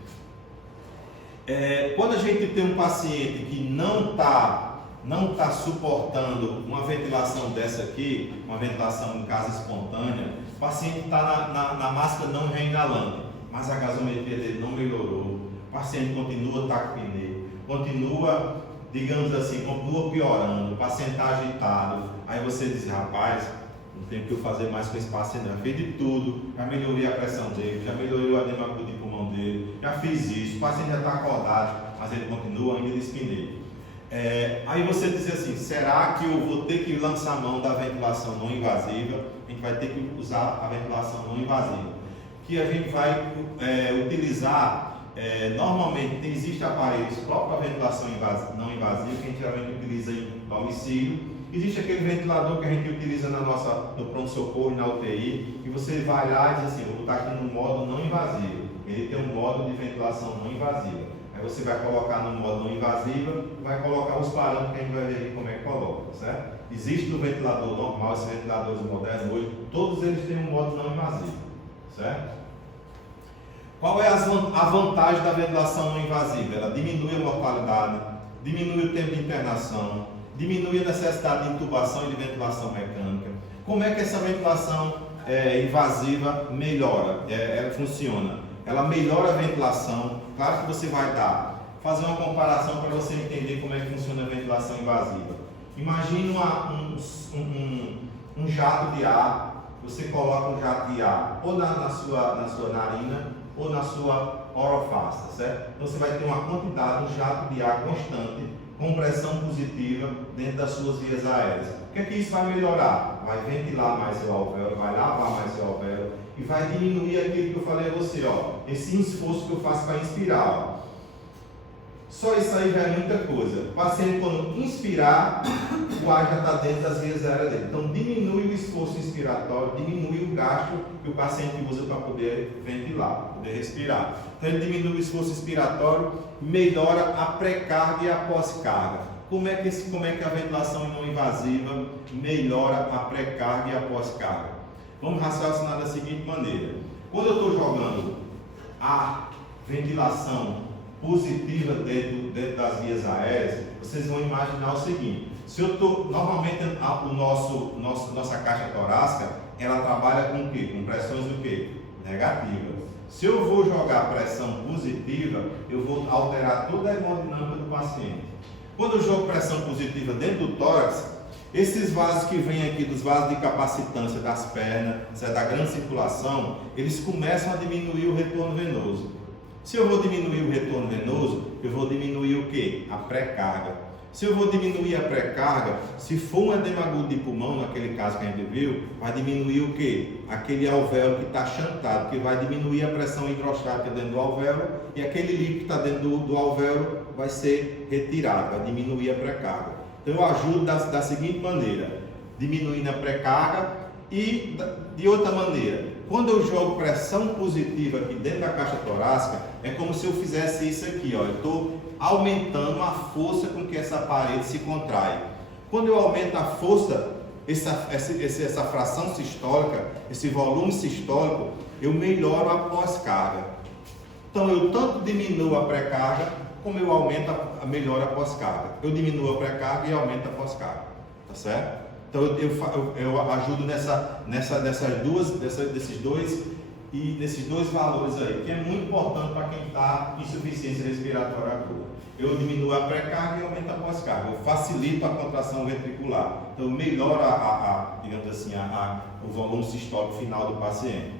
Quando a gente tem um paciente que não está suportando uma ventilação dessa aqui, uma ventilação em casa espontânea, o paciente está na máscara não reinalante, mas a gasometria dele não melhorou, o paciente continua taquipnea, continua, digamos assim, continua piorando, o paciente está agitado, aí você diz, rapaz, não tem o que eu fazer mais com esse paciente, já fiz de tudo, já melhorei a pressão dele, já melhorei o edema agudo de pulmão dele, já fiz isso, o paciente já está acordado, mas ele continua ainda dispneia. Aí você diz assim, será que eu vou ter que lançar mão da ventilação não invasiva? A gente vai ter que usar a ventilação não invasiva, que a gente vai utilizar, normalmente existem aparelhos próprios para ventilação não invasiva, que a gente geralmente utiliza em domicílio. Existe aquele ventilador que a gente utiliza no pronto-socorro e na UTI, que você vai lá e diz assim, eu vou estar aqui no modo não invasivo. Ele tem um modo de ventilação não invasiva. Aí você vai colocar no modo não invasiva e vai colocar os parâmetros que a gente vai ver aqui como é que coloca, certo? Existe no ventilador normal, esses ventiladores modernos hoje, todos eles têm um modo não invasivo, certo? Qual é a vantagem da ventilação não invasiva? Ela diminui a mortalidade, diminui o tempo de internação, diminui a necessidade de intubação e de ventilação mecânica. Como é que essa ventilação invasiva melhora? Ela funciona. Ela melhora a ventilação. Claro que você vai fazer uma comparação para você entender como é que funciona a ventilação invasiva. Imagine um jato de ar. Você coloca um jato de ar ou na sua narina ou na sua oroface, certo? Então você vai ter uma quantidade, um jato de ar constante, com pressão positiva dentro das suas vias aéreas. O que é que isso vai melhorar? Vai ventilar mais seu alvéolo, vai lavar mais seu alvéolo e vai diminuir aquilo que eu falei a você, esse esforço que eu faço para inspirar. Só isso aí já é muita coisa. O paciente, quando inspirar, o ar já está dentro das vias aéreas dele. Então diminui o esforço inspiratório, diminui o gasto que o paciente usa para poder ventilar, para poder respirar. Então ele diminui o esforço inspiratório, melhora a pré-carga e a pós-carga. Como é que a ventilação não invasiva melhora a pré-carga e a pós-carga? Vamos raciocinar da seguinte maneira. Quando eu estou jogando a ventilação positiva dentro das vias aéreas, vocês vão imaginar o seguinte: se eu estou, normalmente nossa caixa torácica, ela trabalha com o quê? Com pressões do quê? Negativas. Se eu vou jogar pressão positiva, eu vou alterar toda a hemodinâmica do paciente. Quando eu jogo pressão positiva dentro do tórax, esses vasos que vêm aqui, dos vasos de capacitância das pernas, da grande circulação, eles começam a diminuir o retorno venoso. Se eu vou diminuir o retorno venoso, eu vou diminuir o quê? A pré-carga. Se eu vou diminuir a pré-carga, se for um edema agudo de pulmão, naquele caso que a gente viu, vai diminuir o quê? Aquele alvéolo que está chantado, que vai diminuir a pressão hidrostática dentro do alvéolo e aquele líquido que está dentro do alvéolo vai ser retirado, vai diminuir a pré-carga. Então eu ajudo da seguinte maneira, diminuindo a pré-carga e de outra maneira. Quando eu jogo pressão positiva aqui dentro da caixa torácica, é como se eu fizesse isso aqui, eu estou aumentando a força com que essa parede se contrai. Quando eu aumento a força, essa fração sistólica, esse volume sistólico, eu melhoro a pós-carga. Então eu tanto diminuo a pré-carga, como eu aumento melhoro a pós-carga. Eu diminuo a pré-carga e aumento a pós-carga, tá certo? Então eu ajudo desses dois e nesses dois valores aí, que é muito importante para quem está em insuficiência respiratória aguda. Eu diminuo a pré-carga e aumento a pós-carga. Eu facilito a contração ventricular. Então, eu melhoro digamos assim, o volume sistólico final do paciente.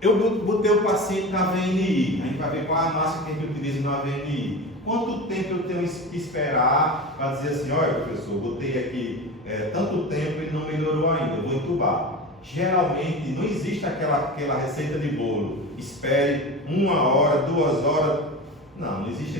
Eu botei o paciente na VNI. A gente vai ver qual é a máscara que a gente utiliza na VNI. Quanto tempo eu tenho que esperar para dizer assim, olha, professor, botei aqui tanto tempo e não melhorou ainda, eu vou entubar. Geralmente não existe aquela receita de bolo. Espere 1 hora, 2 horas. Não existe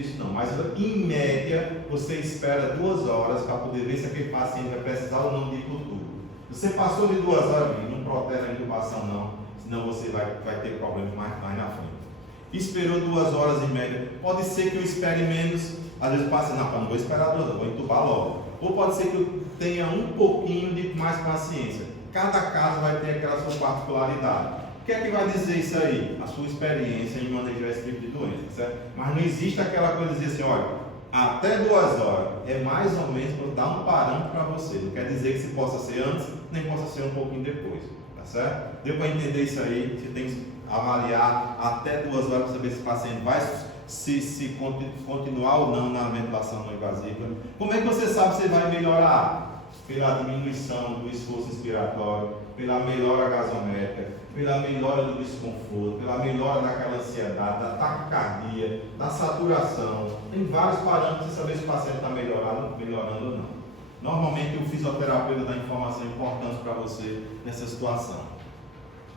isso não. Mas em média você espera 2 horas para poder ver se aquele paciente vai precisar ou não de hipotubo. Você passou de 2 horas, não protege a intubação não, senão você vai ter problemas mais na frente. Esperou 2 horas em média. Pode ser que eu espere menos. Às vezes passa, não vou esperar 2 horas, vou entubar logo. Ou pode ser que eu tenha um pouquinho de mais paciência. Cada caso vai ter aquela sua particularidade. O que é que vai dizer isso aí? A sua experiência em manejar esse tipo de doença, certo? Mas não existe aquela coisa de dizer assim, olha, até 2 horas é mais ou menos para dar um parâmetro para você. Não quer dizer que se possa ser antes, nem possa ser um pouquinho depois, tá certo? Deu para entender isso aí? Você tem que avaliar até 2 horas para saber se o paciente vai se continuar ou não na ventilação não invasiva. Como é que você sabe se vai melhorar? Pela diminuição do esforço inspiratório, pela melhora gasométrica, pela melhora do desconforto, pela melhora daquela ansiedade, da taquicardia, da saturação. Tem vários parâmetros para saber se o paciente está melhorando ou não. Normalmente o fisioterapeuta dá informação importante para você nessa situação.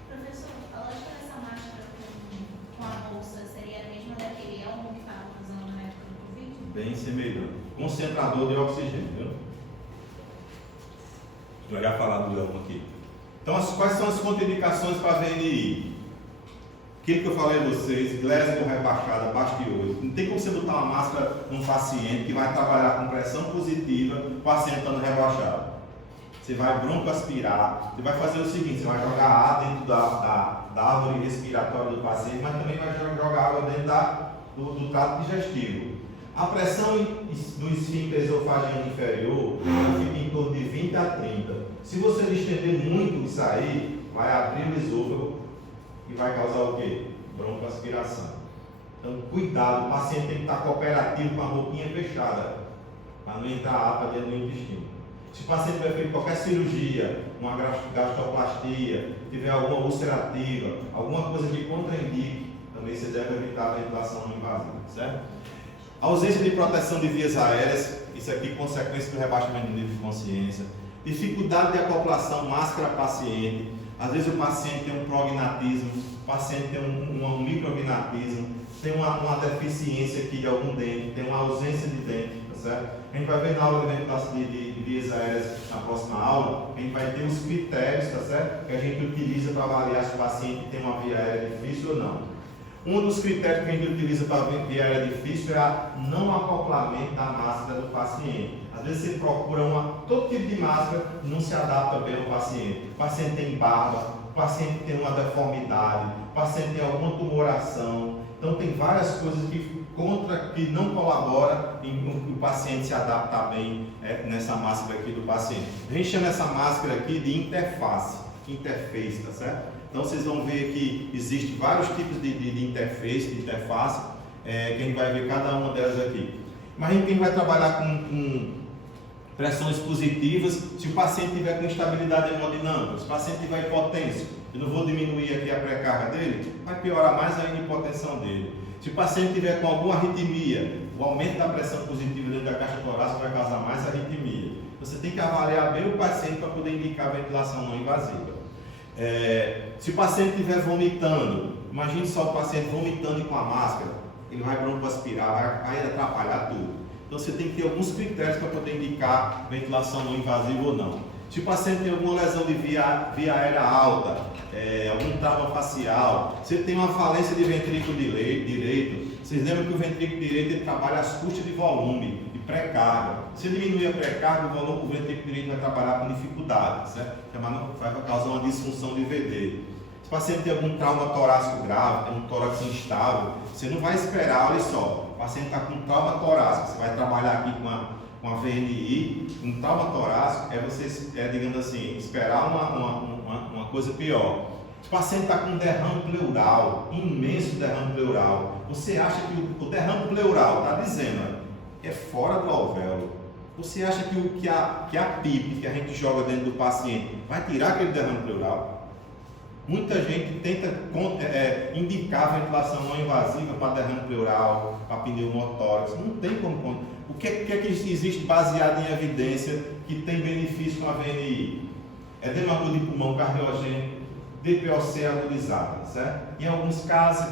Professor, a lógica dessa máscara com a bolsa seria a mesma daquele elmo que estava usando na época do Covid? Bem semelhante. Concentrador de oxigênio, viu? Eu já falar do elmo aqui. Então, quais são as contraindicações para a VNI? Aquilo que eu falei a vocês, Glasgow rebaixada, abaixo de 8. Não tem como você botar uma máscara num paciente que vai trabalhar com pressão positiva, o paciente estando rebaixado. Você vai broncoaspirar, você vai fazer o seguinte, você vai jogar ar dentro da árvore respiratória do paciente, mas também vai jogar água dentro do trato digestivo. A pressão do esfíncter esofagiano inferior fica em torno de 20 a 30. Se você estender muito isso aí, vai abrir o esôfago e vai causar o quê? Broncoaspiração. Então, cuidado, o paciente tem que estar cooperativo com a boquinha fechada, para não entrar ar para dentro do intestino. Se o paciente tiver feito qualquer cirurgia, uma gastroplastia, tiver alguma úlcera ativa, alguma coisa que contraindique, também você deve evitar a ventilação não invasiva, certo? A ausência de proteção de vias aéreas, isso aqui consequência do rebaixamento do nível de consciência. Dificuldade de acoplação máscara-paciente. Às vezes o paciente tem um prognatismo, o paciente tem um micrognatismo, tem uma deficiência aqui de algum dente, tem uma ausência de dente, tá certo? A gente vai ver na aula de ventilação de vias aéreas na próxima aula, a gente vai ter os critérios, tá certo? Que a gente utiliza para avaliar se o paciente tem uma via aérea difícil ou não. Um dos critérios que a gente utiliza para a via aérea difícil é o não acoplamento da máscara do paciente. Às vezes você procura todo tipo de máscara, não se adapta bem ao paciente. O paciente tem barba, o paciente tem uma deformidade, o paciente tem alguma tumoração. Então tem várias coisas que não colaboram em o paciente se adaptar bem nessa máscara aqui do paciente. A gente chama essa máscara aqui de interface, tá certo? Então vocês vão ver que existem vários tipos de interface, que a gente vai ver cada uma delas aqui. Mas a gente vai trabalhar com pressões positivas se o paciente tiver com instabilidade hemodinâmica, se o paciente tiver hipotênsico, eu não vou diminuir aqui a pré-carga dele, vai piorar mais ainda a hipotensão dele. Se o paciente tiver com alguma arritmia, o aumento da pressão positiva dentro da caixa torácica vai causar mais arritmia. Você tem que avaliar bem o paciente para poder indicar a ventilação não invasiva. Se o paciente estiver vomitando, imagine só o paciente vomitando e com a máscara, ele vai broncoaspirar, vai atrapalhar tudo. Então você tem que ter alguns critérios para poder indicar ventilação não invasiva ou não. Se o paciente tem alguma lesão de via aérea alta, algum trauma facial, se ele tem uma falência de ventrículo direito, vocês lembram que o ventrículo direito ele trabalha às custas de volume, de pré-carga. Se diminuir a pré-carga, o ventrículo direito vai trabalhar com dificuldade, certo? Vai causar uma disfunção de VD. Se o paciente tem algum trauma torácico grave, tem um tórax instável, você não vai esperar, olha só, o paciente está com trauma torácico, você vai trabalhar aqui com a VNI, um trauma torácico é você, digamos assim, esperar uma coisa pior. O paciente está com um derrame pleural, imenso derrame pleural. Você acha que o derrame pleural está dizendo, é fora do alvéolo. Você acha que a PIP que a gente joga dentro do paciente vai tirar aquele derrame pleural? Muita gente tenta indicar ventilação não invasiva para derrame pleural, para pneumotórax. Não tem como. O que é que existe baseado em evidência que tem benefício com a VNI? Edema agudo de pulmão cardiogênico, DPOC agudizada, certo? Em alguns casos,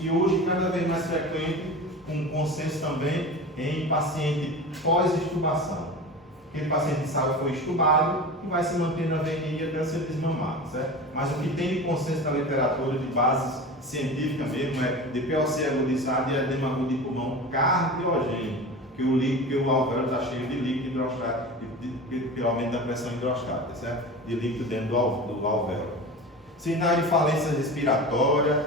e hoje cada vez mais frequente, com consenso também em paciente pós-extubação. Aquele paciente de saúde foi extubado e vai se manter na VNI até ser desmamado, certo? Mas o que tem de consenso na literatura de base científica mesmo é DPOC agudizado e edema agudo de pulmão cardiogênico, que o alvéolo está cheio de líquido hidrostático, pelo aumento da pressão hidrostática, certo? De líquido dentro do alvéolo. Sinais de falência respiratória,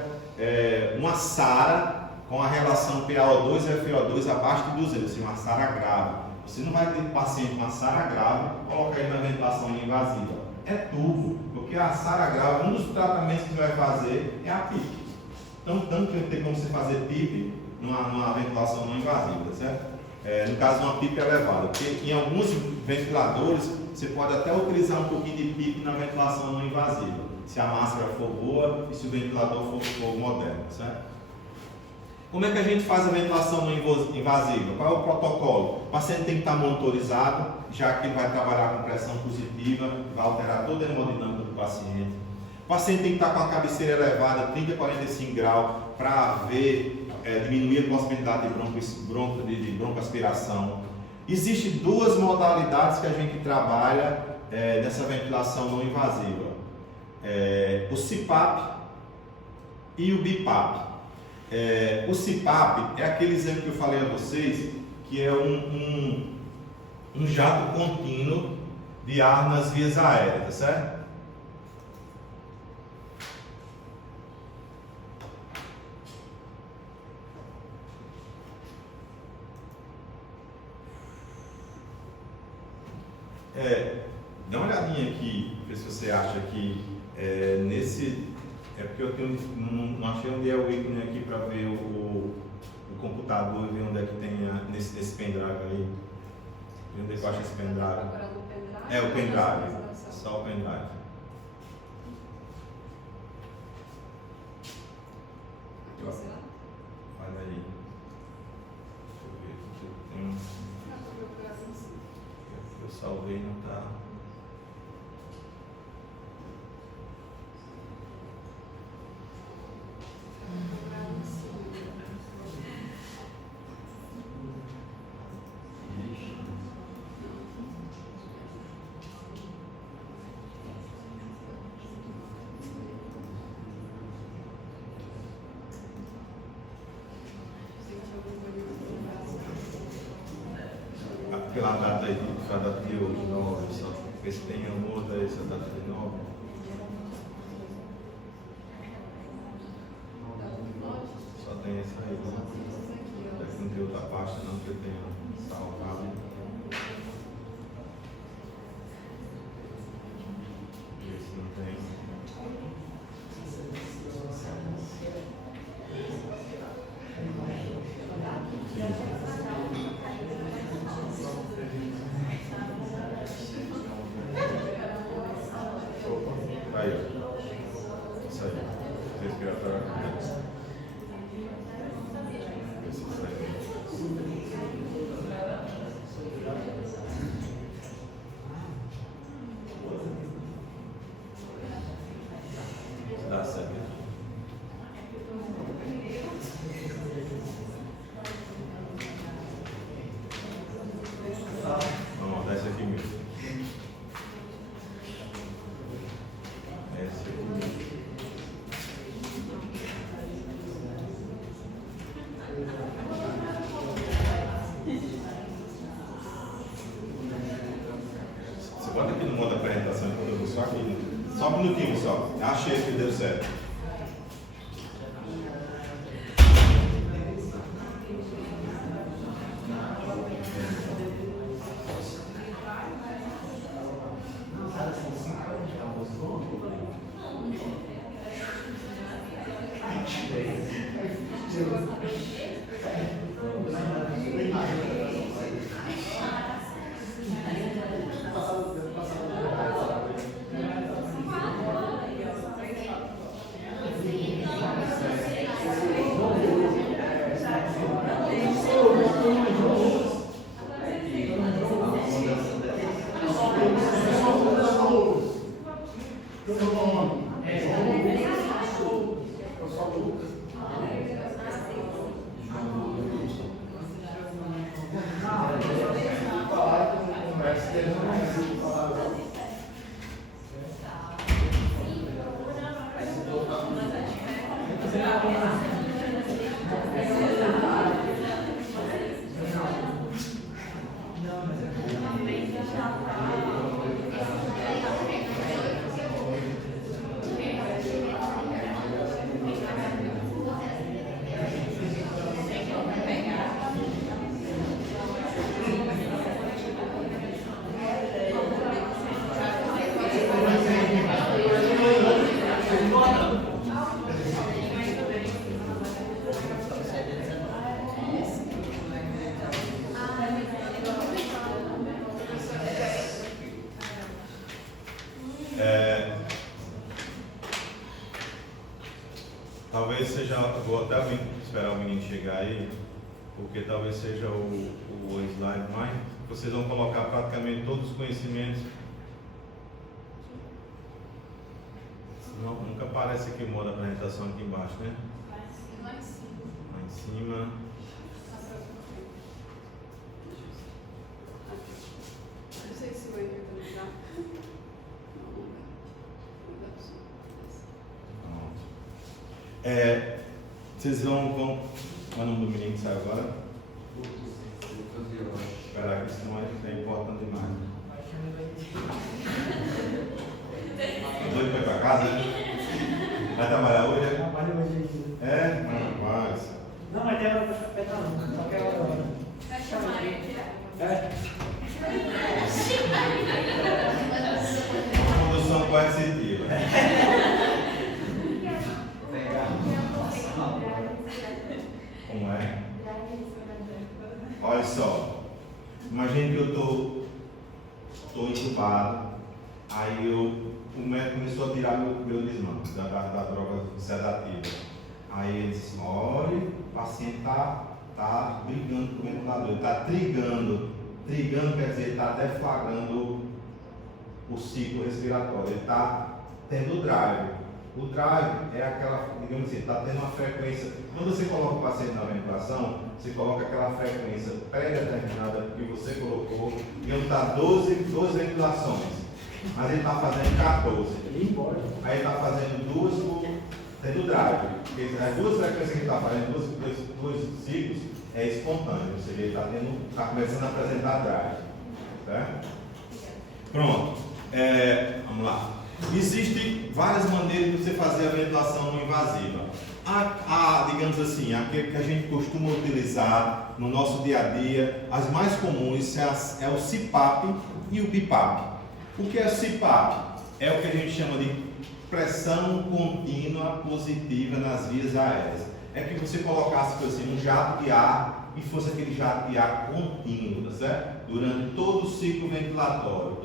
uma SARA com a relação PaO2 e FiO2 abaixo de 200, uma SARA grave. Você não vai ter paciente com uma SARA grave colocar ele na ventilação não invasiva. É tudo, porque a SARA grave, um dos tratamentos que você vai fazer é a PIP. Então, tanto que tem como você fazer PIP numa ventilação não invasiva, certo? No caso de uma PIP elevada, porque em alguns ventiladores você pode até utilizar um pouquinho de PIP na ventilação não invasiva, se a máscara for boa e se o ventilador for moderno, certo? Como é que a gente faz a ventilação não invasiva? Qual é o protocolo? O paciente tem que estar monitorizado, já que ele vai trabalhar com pressão positiva, vai alterar toda a hemodinâmica do paciente. O paciente tem que estar com a cabeceira elevada, 30 a 45 graus, para diminuir a possibilidade de broncoaspiração. Existem duas modalidades que a gente trabalha nessa ventilação não invasiva. O CPAP e o BIPAP. O CPAP é aquele exemplo que eu falei a vocês, que é um jato contínuo de ar nas vias aéreas, certo? Dá uma olhadinha aqui, ver se você acha que nesse... porque eu não achei onde é o ícone aqui para ver o computador e ver onde é que tem nesse pendrive aí. Onde é que eu acho esse pendrive? O pendrive. Só o pendrive. Olha aí. Deixa eu ver aqui que eu tenho. Eu salvei, não está. Pela data aí, a data de hoje, 9, só ver se tem muda essa data de 9. Só tem essa aí, não? Deve não ter outra pasta não que eu tenha salvado. Ver se não tem. Aí, ó. Isso aí. Respiratório. Dá certo. Vamos dar esse aqui mesmo. Você bota aqui no modo apresentação enquanto eu vou só aqui. Só um minutinho só. Achei que deu certo. Talvez seja, vou até esperar o menino chegar aí, porque talvez seja o slide mais. Vocês vão colocar praticamente todos os conhecimentos. Não, nunca aparece aqui o modo de apresentação aqui embaixo, né? Lá em cima. Lá em cima. Não sei se o Everton já. Vocês vão. Qual é o nome do menino que saiu agora? Espera aí, senão é importante demais. Doido para ir para casa? Vai trabalhar hoje? Trabalho hoje. É? Rapaz. Não, mas tem hora para pegar não. Qualquer hora. Vai chamar ele direto. É? Condução coercitiva. Como é? Olha só. Imagine que eu estou entubado. Aí o médico começou a tirar meu desmame da droga sedativa. Aí ele disse, olha, o paciente está brigando com o ventilador, ele está trigando. Trigando quer dizer, está deflagrando o ciclo respiratório, ele está tendo drive. O drive é aquela, digamos assim, está tendo uma frequência. Quando você coloca o paciente na ventilação, você coloca aquela frequência pré-determinada que você colocou, e ele está 12 ventilações. Mas ele está fazendo 14. Aí ele está fazendo duas por tendo drive. Porque as duas frequências que ele está fazendo, dois ciclos, é espontâneo. Ou seja, ele está começando a apresentar drive. Certo? Pronto. Vamos lá. Existem várias maneiras de você fazer a ventilação não invasiva. Digamos assim, aquele que a gente costuma utilizar no nosso dia a dia, as mais comuns é o CPAP e o BIPAP. O que é o CPAP? É o que a gente chama de pressão contínua positiva nas vias aéreas. É que você colocasse assim, um jato de ar e fosse aquele jato de ar contínuo, tá certo? Durante todo o ciclo ventilatório,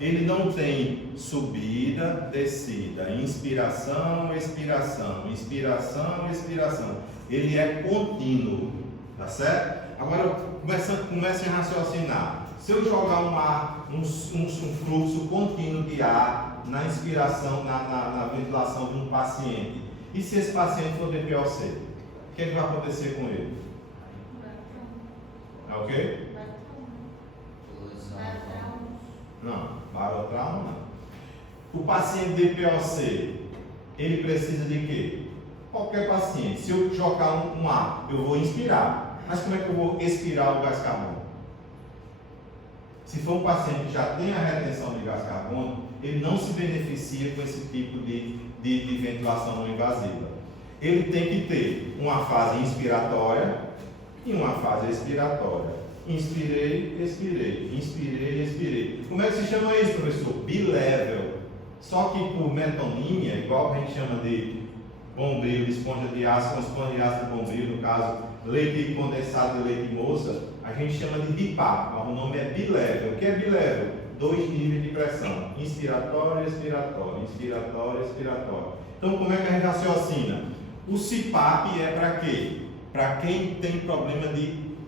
Ele não tem subida, descida, inspiração, expiração, inspiração, expiração. Ele é contínuo, tá certo? Agora comece a raciocinar. Se eu jogar um fluxo contínuo de ar na inspiração, na ventilação de um paciente, e se esse paciente for DPOC, o que é que vai acontecer com ele? É o quê? Não, barotrauma não. O paciente DPOC, ele precisa de quê? Qualquer paciente. Se eu jogar um ar, eu vou inspirar. Mas como é que eu vou expirar o gás carbônico? Se for um paciente que já tem a retenção de gás carbônico, ele não se beneficia com esse tipo de ventilação não invasiva. Ele tem que ter uma fase inspiratória e uma fase expiratória. Inspirei, expirei, inspirei, expirei. Como é que se chama isso, professor? Bilevel. Só que por metonímia, igual a gente chama de Bombril, esponja de ácido, esponja de ácido Bombril, no caso, leite condensado e leite moça, a gente chama de BIPAP, o nome é bilevel. O que é bilevel? 2 níveis de pressão, inspiratório, expiratório, inspiratório, expiratório. Então, como é que a gente raciocina? O CPAP é para quê? Para quem tem problema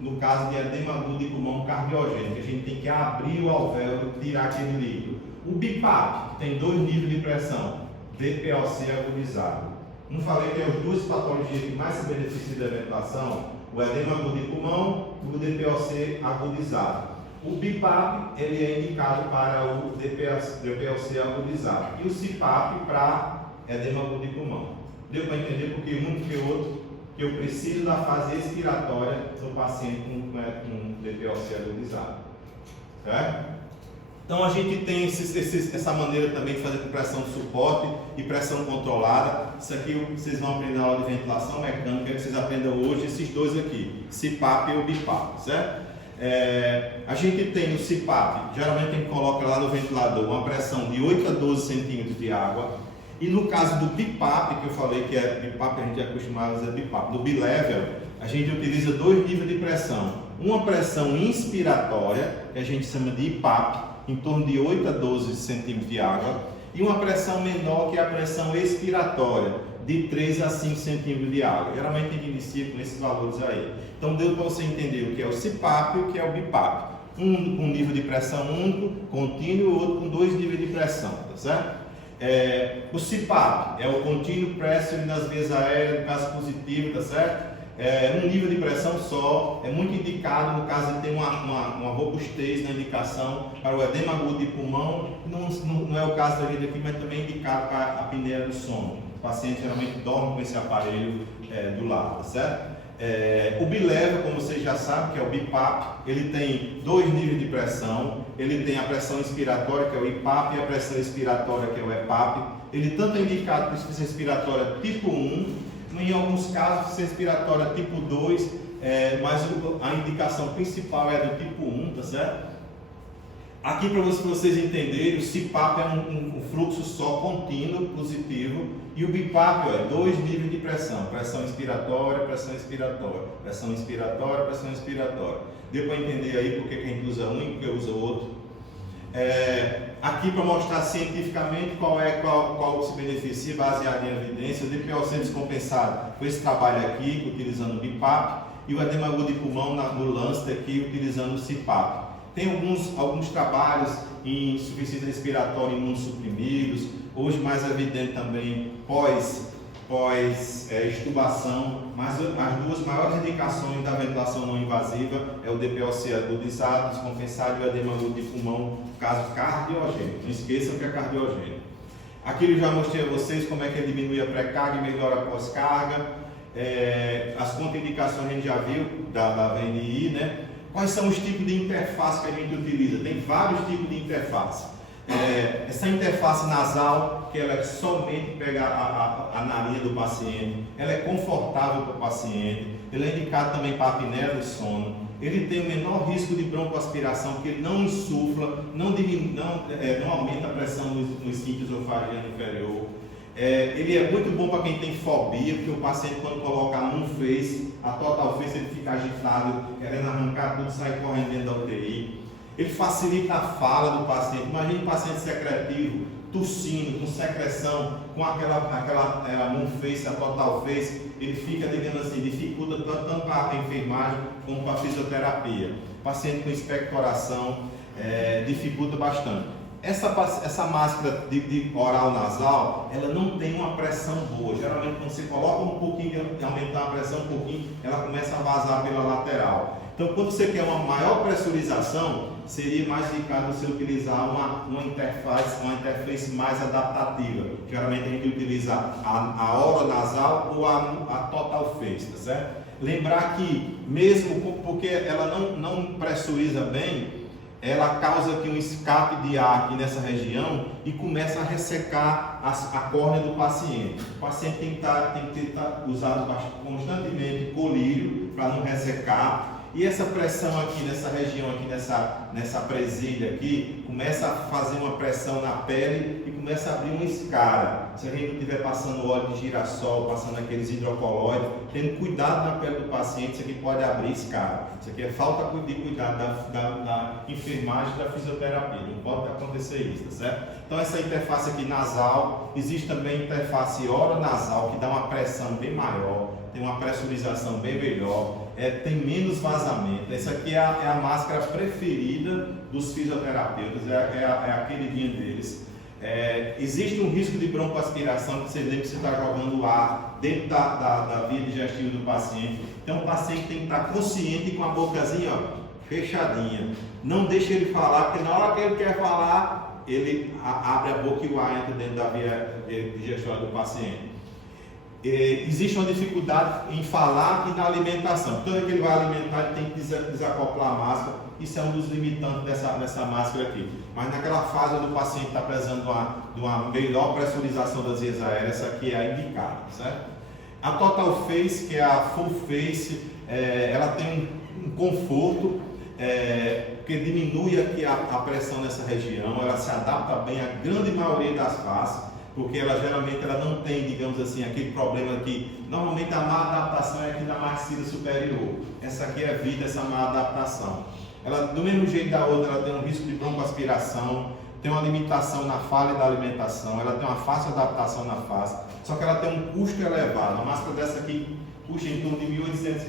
no caso de edema agudo de pulmão cardiogênico, a gente tem que abrir o alvéolo e tirar aquele líquido. O BIPAP, que tem 2 níveis de pressão, DPOC agudizado. Não falei que é as duas patologias que mais se beneficiam da ventilação? O edema agudo de pulmão e o DPOC agudizado. O BIPAP ele é indicado para o DPOC agudizado e o CPAP para edema agudo de pulmão. Deu para entender porque um que outro que eu preciso da fase expiratória do paciente com DPOC agudizado. Certo? Então a gente tem essa maneira também de fazer com pressão de suporte e pressão controlada. Isso aqui vocês vão aprender na aula de ventilação mecânica, que vocês aprendam hoje esses dois aqui, CPAP e o BIPAP, certo? A gente tem no CPAP, geralmente a gente coloca lá no ventilador uma pressão de 8 a 12 centímetros de água. E no caso do BIPAP, que eu falei que é BIPAP, a gente é acostumado a dizer BIPAP, do bilevel, a gente utiliza 2 níveis de pressão. Uma pressão inspiratória, que a gente chama de IPAP, em torno de 8 a 12 centímetros de água, e uma pressão menor, que é a pressão expiratória, de 3 a 5 centímetros de água. Geralmente a gente inicia com esses valores aí. Então deu para você entender o que é o CPAP e o que é o BIPAP. Um com nível de pressão único, contínuo, e o outro com 2 níveis de pressão, tá certo? O CPAP é o Continuous Pressure nas vias aéreas, no caso positivo, tá certo? Um nível de pressão só, é muito indicado no caso de ter uma robustez na indicação para o edema agudo de pulmão, não é o caso da gente aqui, mas também é indicado para a apneia do sono. O paciente geralmente dorme com esse aparelho do lado, tá certo? O bilevel, como vocês já sabem, que é o BIPAP, ele tem 2 níveis de pressão, ele tem a pressão inspiratória, que é o IPAP, e a pressão expiratória, que é o EPAP. Ele tanto é indicado para insuficiência respiratória tipo 1, em alguns casos, insuficiência respiratória tipo 2, mas a indicação principal é do tipo 1, tá certo? Aqui, para vocês entenderem, o CPAP é um fluxo só contínuo, positivo, e o BIPAP é 2 níveis de pressão, pressão inspiratória, pressão expiratória, pressão inspiratória, pressão expiratória. Deu para entender aí por que a gente usa um e por que usa o outro? Aqui para mostrar cientificamente qual se beneficia, baseado em evidência, o DPOC descompensado foi esse trabalho aqui, utilizando o BIPAP, e o edema agudo de pulmão no Lancet aqui, utilizando o CPAP. Tem alguns trabalhos em insuficiência respiratória imunossuprimidos, hoje mais evidente também pós-extubação, mas as duas maiores indicações da ventilação não invasiva é o DPOC agudizado, descompensado e o edema agudo de pulmão, caso cardiogênico. Não esqueçam que é cardiogênico. Aqui eu já mostrei a vocês como é que diminui a pré-carga e melhora a pós-carga. As contraindicações a gente já viu da VNI, né? Quais são os tipos de interface que a gente utiliza? Tem vários tipos de interface. Essa interface nasal, que ela somente pega a narina do paciente, ela é confortável para o paciente, ela é indicada também para a apneia do sono, ele tem o menor risco de broncoaspiração, porque ele não insufla, não aumenta a pressão no esfíncter esofágico inferior. Ele é muito bom para quem tem fobia, porque o paciente, quando coloca a moon face, a total face, ele fica agitado, querendo arrancar tudo, sai correndo dentro da UTI. Ele facilita a fala do paciente. Imagine um paciente secretivo, tossindo, com secreção, com aquela moon face, a total face, ele fica, digamos assim, dificulta tanto para a enfermagem como para a fisioterapia. Paciente com expectoração dificulta bastante. Essa máscara de oral nasal, ela não tem uma pressão boa. Geralmente, quando você coloca um pouquinho, aumentar a pressão um pouquinho, ela começa a vazar pela lateral. Então, quando você quer uma maior pressurização, seria mais indicado você utilizar uma interface mais adaptativa. Geralmente a gente utiliza a oronasal ou a total face, tá certo? Lembrar que, mesmo porque ela não pressuriza bem, ela causa aqui um escape de ar aqui nessa região e começa a ressecar a córnea do paciente. O paciente tem que estar usando constantemente colírio para não ressecar. E essa pressão aqui nessa região, aqui nessa presilha aqui, começa a fazer uma pressão na pele e começa a abrir uma escara. Se a gente não estiver passando óleo de girassol, passando aqueles hidrocolóides, tendo cuidado na pele do paciente, isso aqui pode abrir escara. Isso aqui é falta de cuidado da enfermagem e da fisioterapia. Não pode acontecer isso, tá certo? Então essa interface aqui nasal, existe também a interface oronasal, que dá uma pressão bem maior, tem uma pressurização bem melhor, tem menos vazamento. Essa aqui é a máscara preferida dos fisioterapeutas, é a queridinha deles. Existe um risco de broncoaspiração, que você lembra que você está jogando ar dentro da via digestiva do paciente. Então o paciente tem que estar consciente com a bocazinha fechadinha. Não deixe ele falar, porque na hora que ele quer falar, ele abre a boca e o ar entra dentro da via digestiva do paciente. Existe uma dificuldade em falar e na alimentação. Toda vez que ele vai alimentar, ele tem que desacoplar a máscara. Isso é um dos limitantes dessa máscara aqui. Mas naquela fase do paciente está precisando de uma melhor pressurização das vias aéreas, essa aqui é a indicada, certo? A Total Face, que é a Full Face, ela tem um conforto, que diminui aqui a pressão nessa região, ela se adapta bem à grande maioria das faces, porque ela geralmente não tem, digamos assim, aquele problema que normalmente a má adaptação é aqui na maxila superior. Essa aqui evita essa má adaptação. Ela, do mesmo jeito da outra, ela tem um risco de broncoaspiração, tem uma limitação na falha da alimentação, ela tem uma fácil adaptação na face, só que ela tem um custo elevado. Uma máscara dessa aqui custa em torno de R$ 1.800.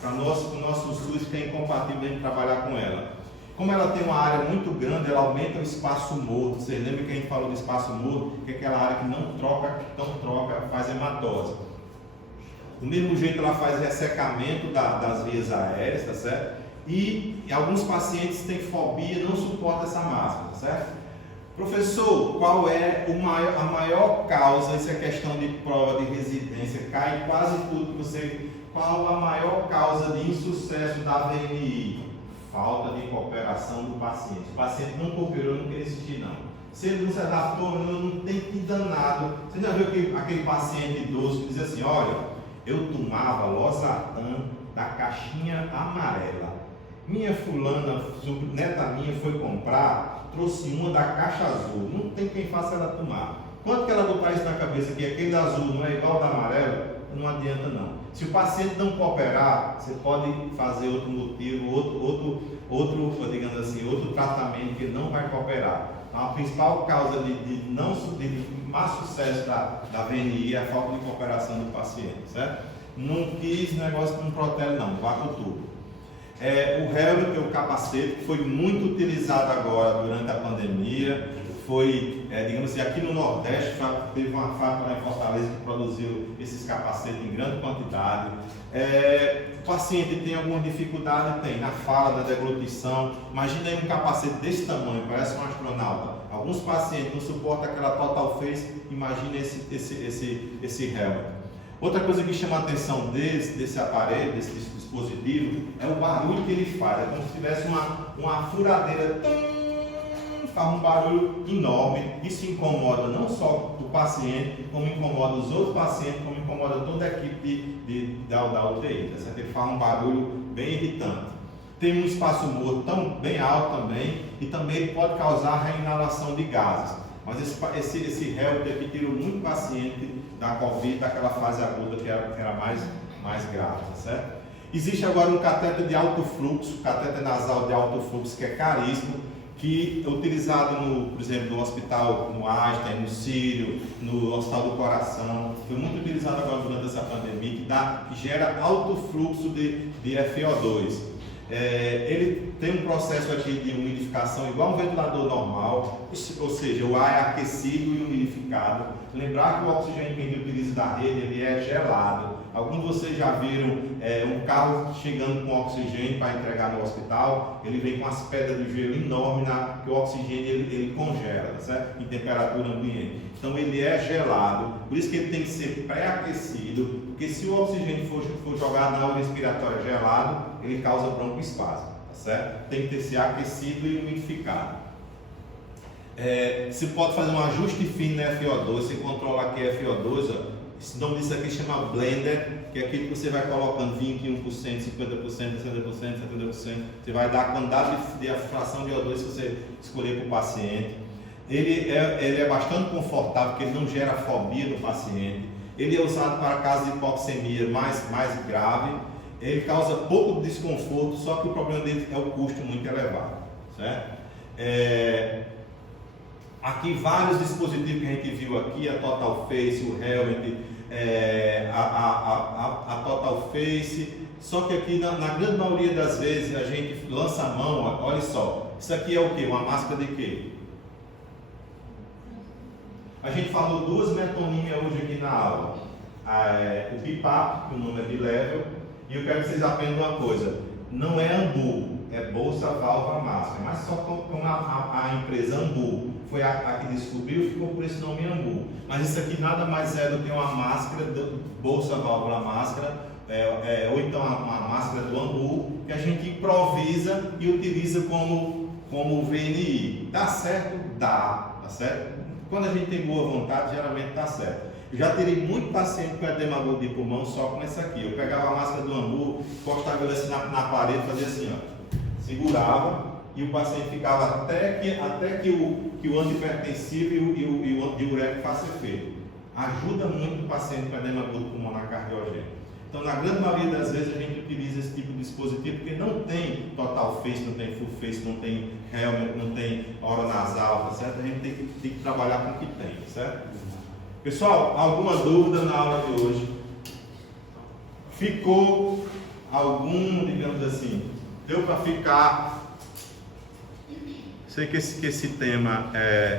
Para o nosso SUS fica incompatível de trabalhar com ela. Como ela tem uma área muito grande, ela aumenta o espaço morto. Vocês lembram que a gente falou do espaço morto? Que é aquela área que não troca, faz hematose. Do mesmo jeito ela faz ressecamento das vias aéreas, tá certo? E alguns pacientes têm fobia, não suportam essa máscara, tá certo? Professor, qual é a maior causa? Isso é questão de prova de residência, cai quase tudo que você... Qual a maior causa de insucesso da VNI? Falta de cooperação do paciente. O paciente não cooperou, não quer assistir não. Se ele não se adaptou, não tem que danado. Você já viu aquele paciente idoso que diz assim, olha, eu tomava losartan da caixinha amarela. Minha fulana, neta minha, foi comprar, trouxe uma da caixa azul. Não tem quem faça ela tomar. Quanto que ela botar isso na cabeça que aquele azul não é igual ao da amarela? Não adianta não. Se o paciente não cooperar, você pode fazer outro motivo, outro, digamos assim, outro tratamento que não vai cooperar. Então, a principal causa de má sucesso da VNI é a falta de cooperação do paciente, certo? Não quis negócio que não protege não, vá com tudo. O helmet, que é o capacete, que foi muito utilizado agora durante a pandemia. Foi, digamos assim, aqui no Nordeste teve uma fábrica lá em Fortaleza que produziu esses capacetes em grande quantidade. O paciente tem alguma dificuldade? Tem, na fala, da deglutição. Imagina aí um capacete desse tamanho, parece um astronauta. Alguns pacientes não suportam aquela Total Face, imagina esse helmet. Outra coisa que chama a atenção desse aparelho, desse dispositivo, é o barulho que ele faz. É como se tivesse uma furadeira, faz um barulho enorme. Isso incomoda não só o paciente, como incomoda os outros pacientes, como incomoda toda a equipe da UTI. Ele faz um barulho bem irritante. Tem um espaço morto bem alto também, e também ele pode causar reinalação de gases. Mas esse helmet aqui tirou muito paciente da Covid, daquela fase aguda que era mais grave, tá certo? Existe agora um catéter de alto fluxo, catéter nasal de alto fluxo, que é caríssimo, que é utilizado, por exemplo, no hospital, no Einstein, no Sírio, no Hospital do Coração. Foi muito utilizado agora durante essa pandemia, que gera alto fluxo de FO2. Ele tem um processo aqui de umidificação igual um ventilador normal, ou seja, o ar é aquecido e umidificado. Lembrar que o oxigênio que a gente utiliza da rede, ele é gelado. Alguns de vocês já viram um carro chegando com oxigênio para entregar no hospital, ele vem com as pedras de gelo enormes, que o oxigênio ele congela, tá certo? Em temperatura ambiente. Então ele é gelado, por isso que ele tem que ser pré-aquecido, porque se o oxigênio for jogado na área respiratória gelado, ele causa broncoespasmo, tá certo? Tem que ser aquecido e umidificado. Você pode fazer um ajuste fino na FO2, você controla aqui a FO2, ó. Esse nome disso aqui chama blender, que é aquilo que você vai colocando 21%, 50%, 60%, 70%, você vai dar a quantidade de fração de O2 que você escolher para o paciente. Ele é bastante confortável, porque ele não gera fobia no paciente. Ele é usado para casos de hipoxemia mais grave. Ele causa pouco desconforto, só que o problema dele é o custo muito elevado, certo? Aqui vários dispositivos que a gente viu aqui, a Total Face, o Helmet, a Total Face, só que aqui na grande maioria das vezes a gente lança a mão, olha só, isso aqui é o que? Uma máscara de quê? A gente falou duas metonímias hoje aqui na aula, o PIPAP, que o nome é B-Level, e eu quero que vocês aprendam uma coisa, não é AMBU, é bolsa, válvula, máscara, mas só com a empresa AMBU foi a que descobriu, ficou por esse nome AMBU. Mas isso aqui nada mais é do que uma máscara, bolsa, válvula, máscara, ou então uma máscara do AMBU, que a gente improvisa e utiliza como VNI. Dá certo? Dá, tá certo? Quando a gente tem boa vontade, geralmente dá certo. Eu já tirei muito paciente com edema agudo de pulmão só com essa aqui. Eu pegava a máscara do AMBU, encostava ele assim na parede, fazia assim, ó, segurava e o paciente ficava até que o antihipertensivo e o antidiurético faça efeito. Ajuda muito o paciente com edema agudo pulmonar cardiogênico. Então, na grande maioria das vezes a gente utiliza esse tipo de dispositivo porque não tem total face, não tem full face, não tem helmet, não tem hora nasal, certo? A gente tem que trabalhar com o que tem, certo? Pessoal, alguma dúvida na aula de hoje? Ficou algum, digamos assim, deu para ficar? Sei que esse tema é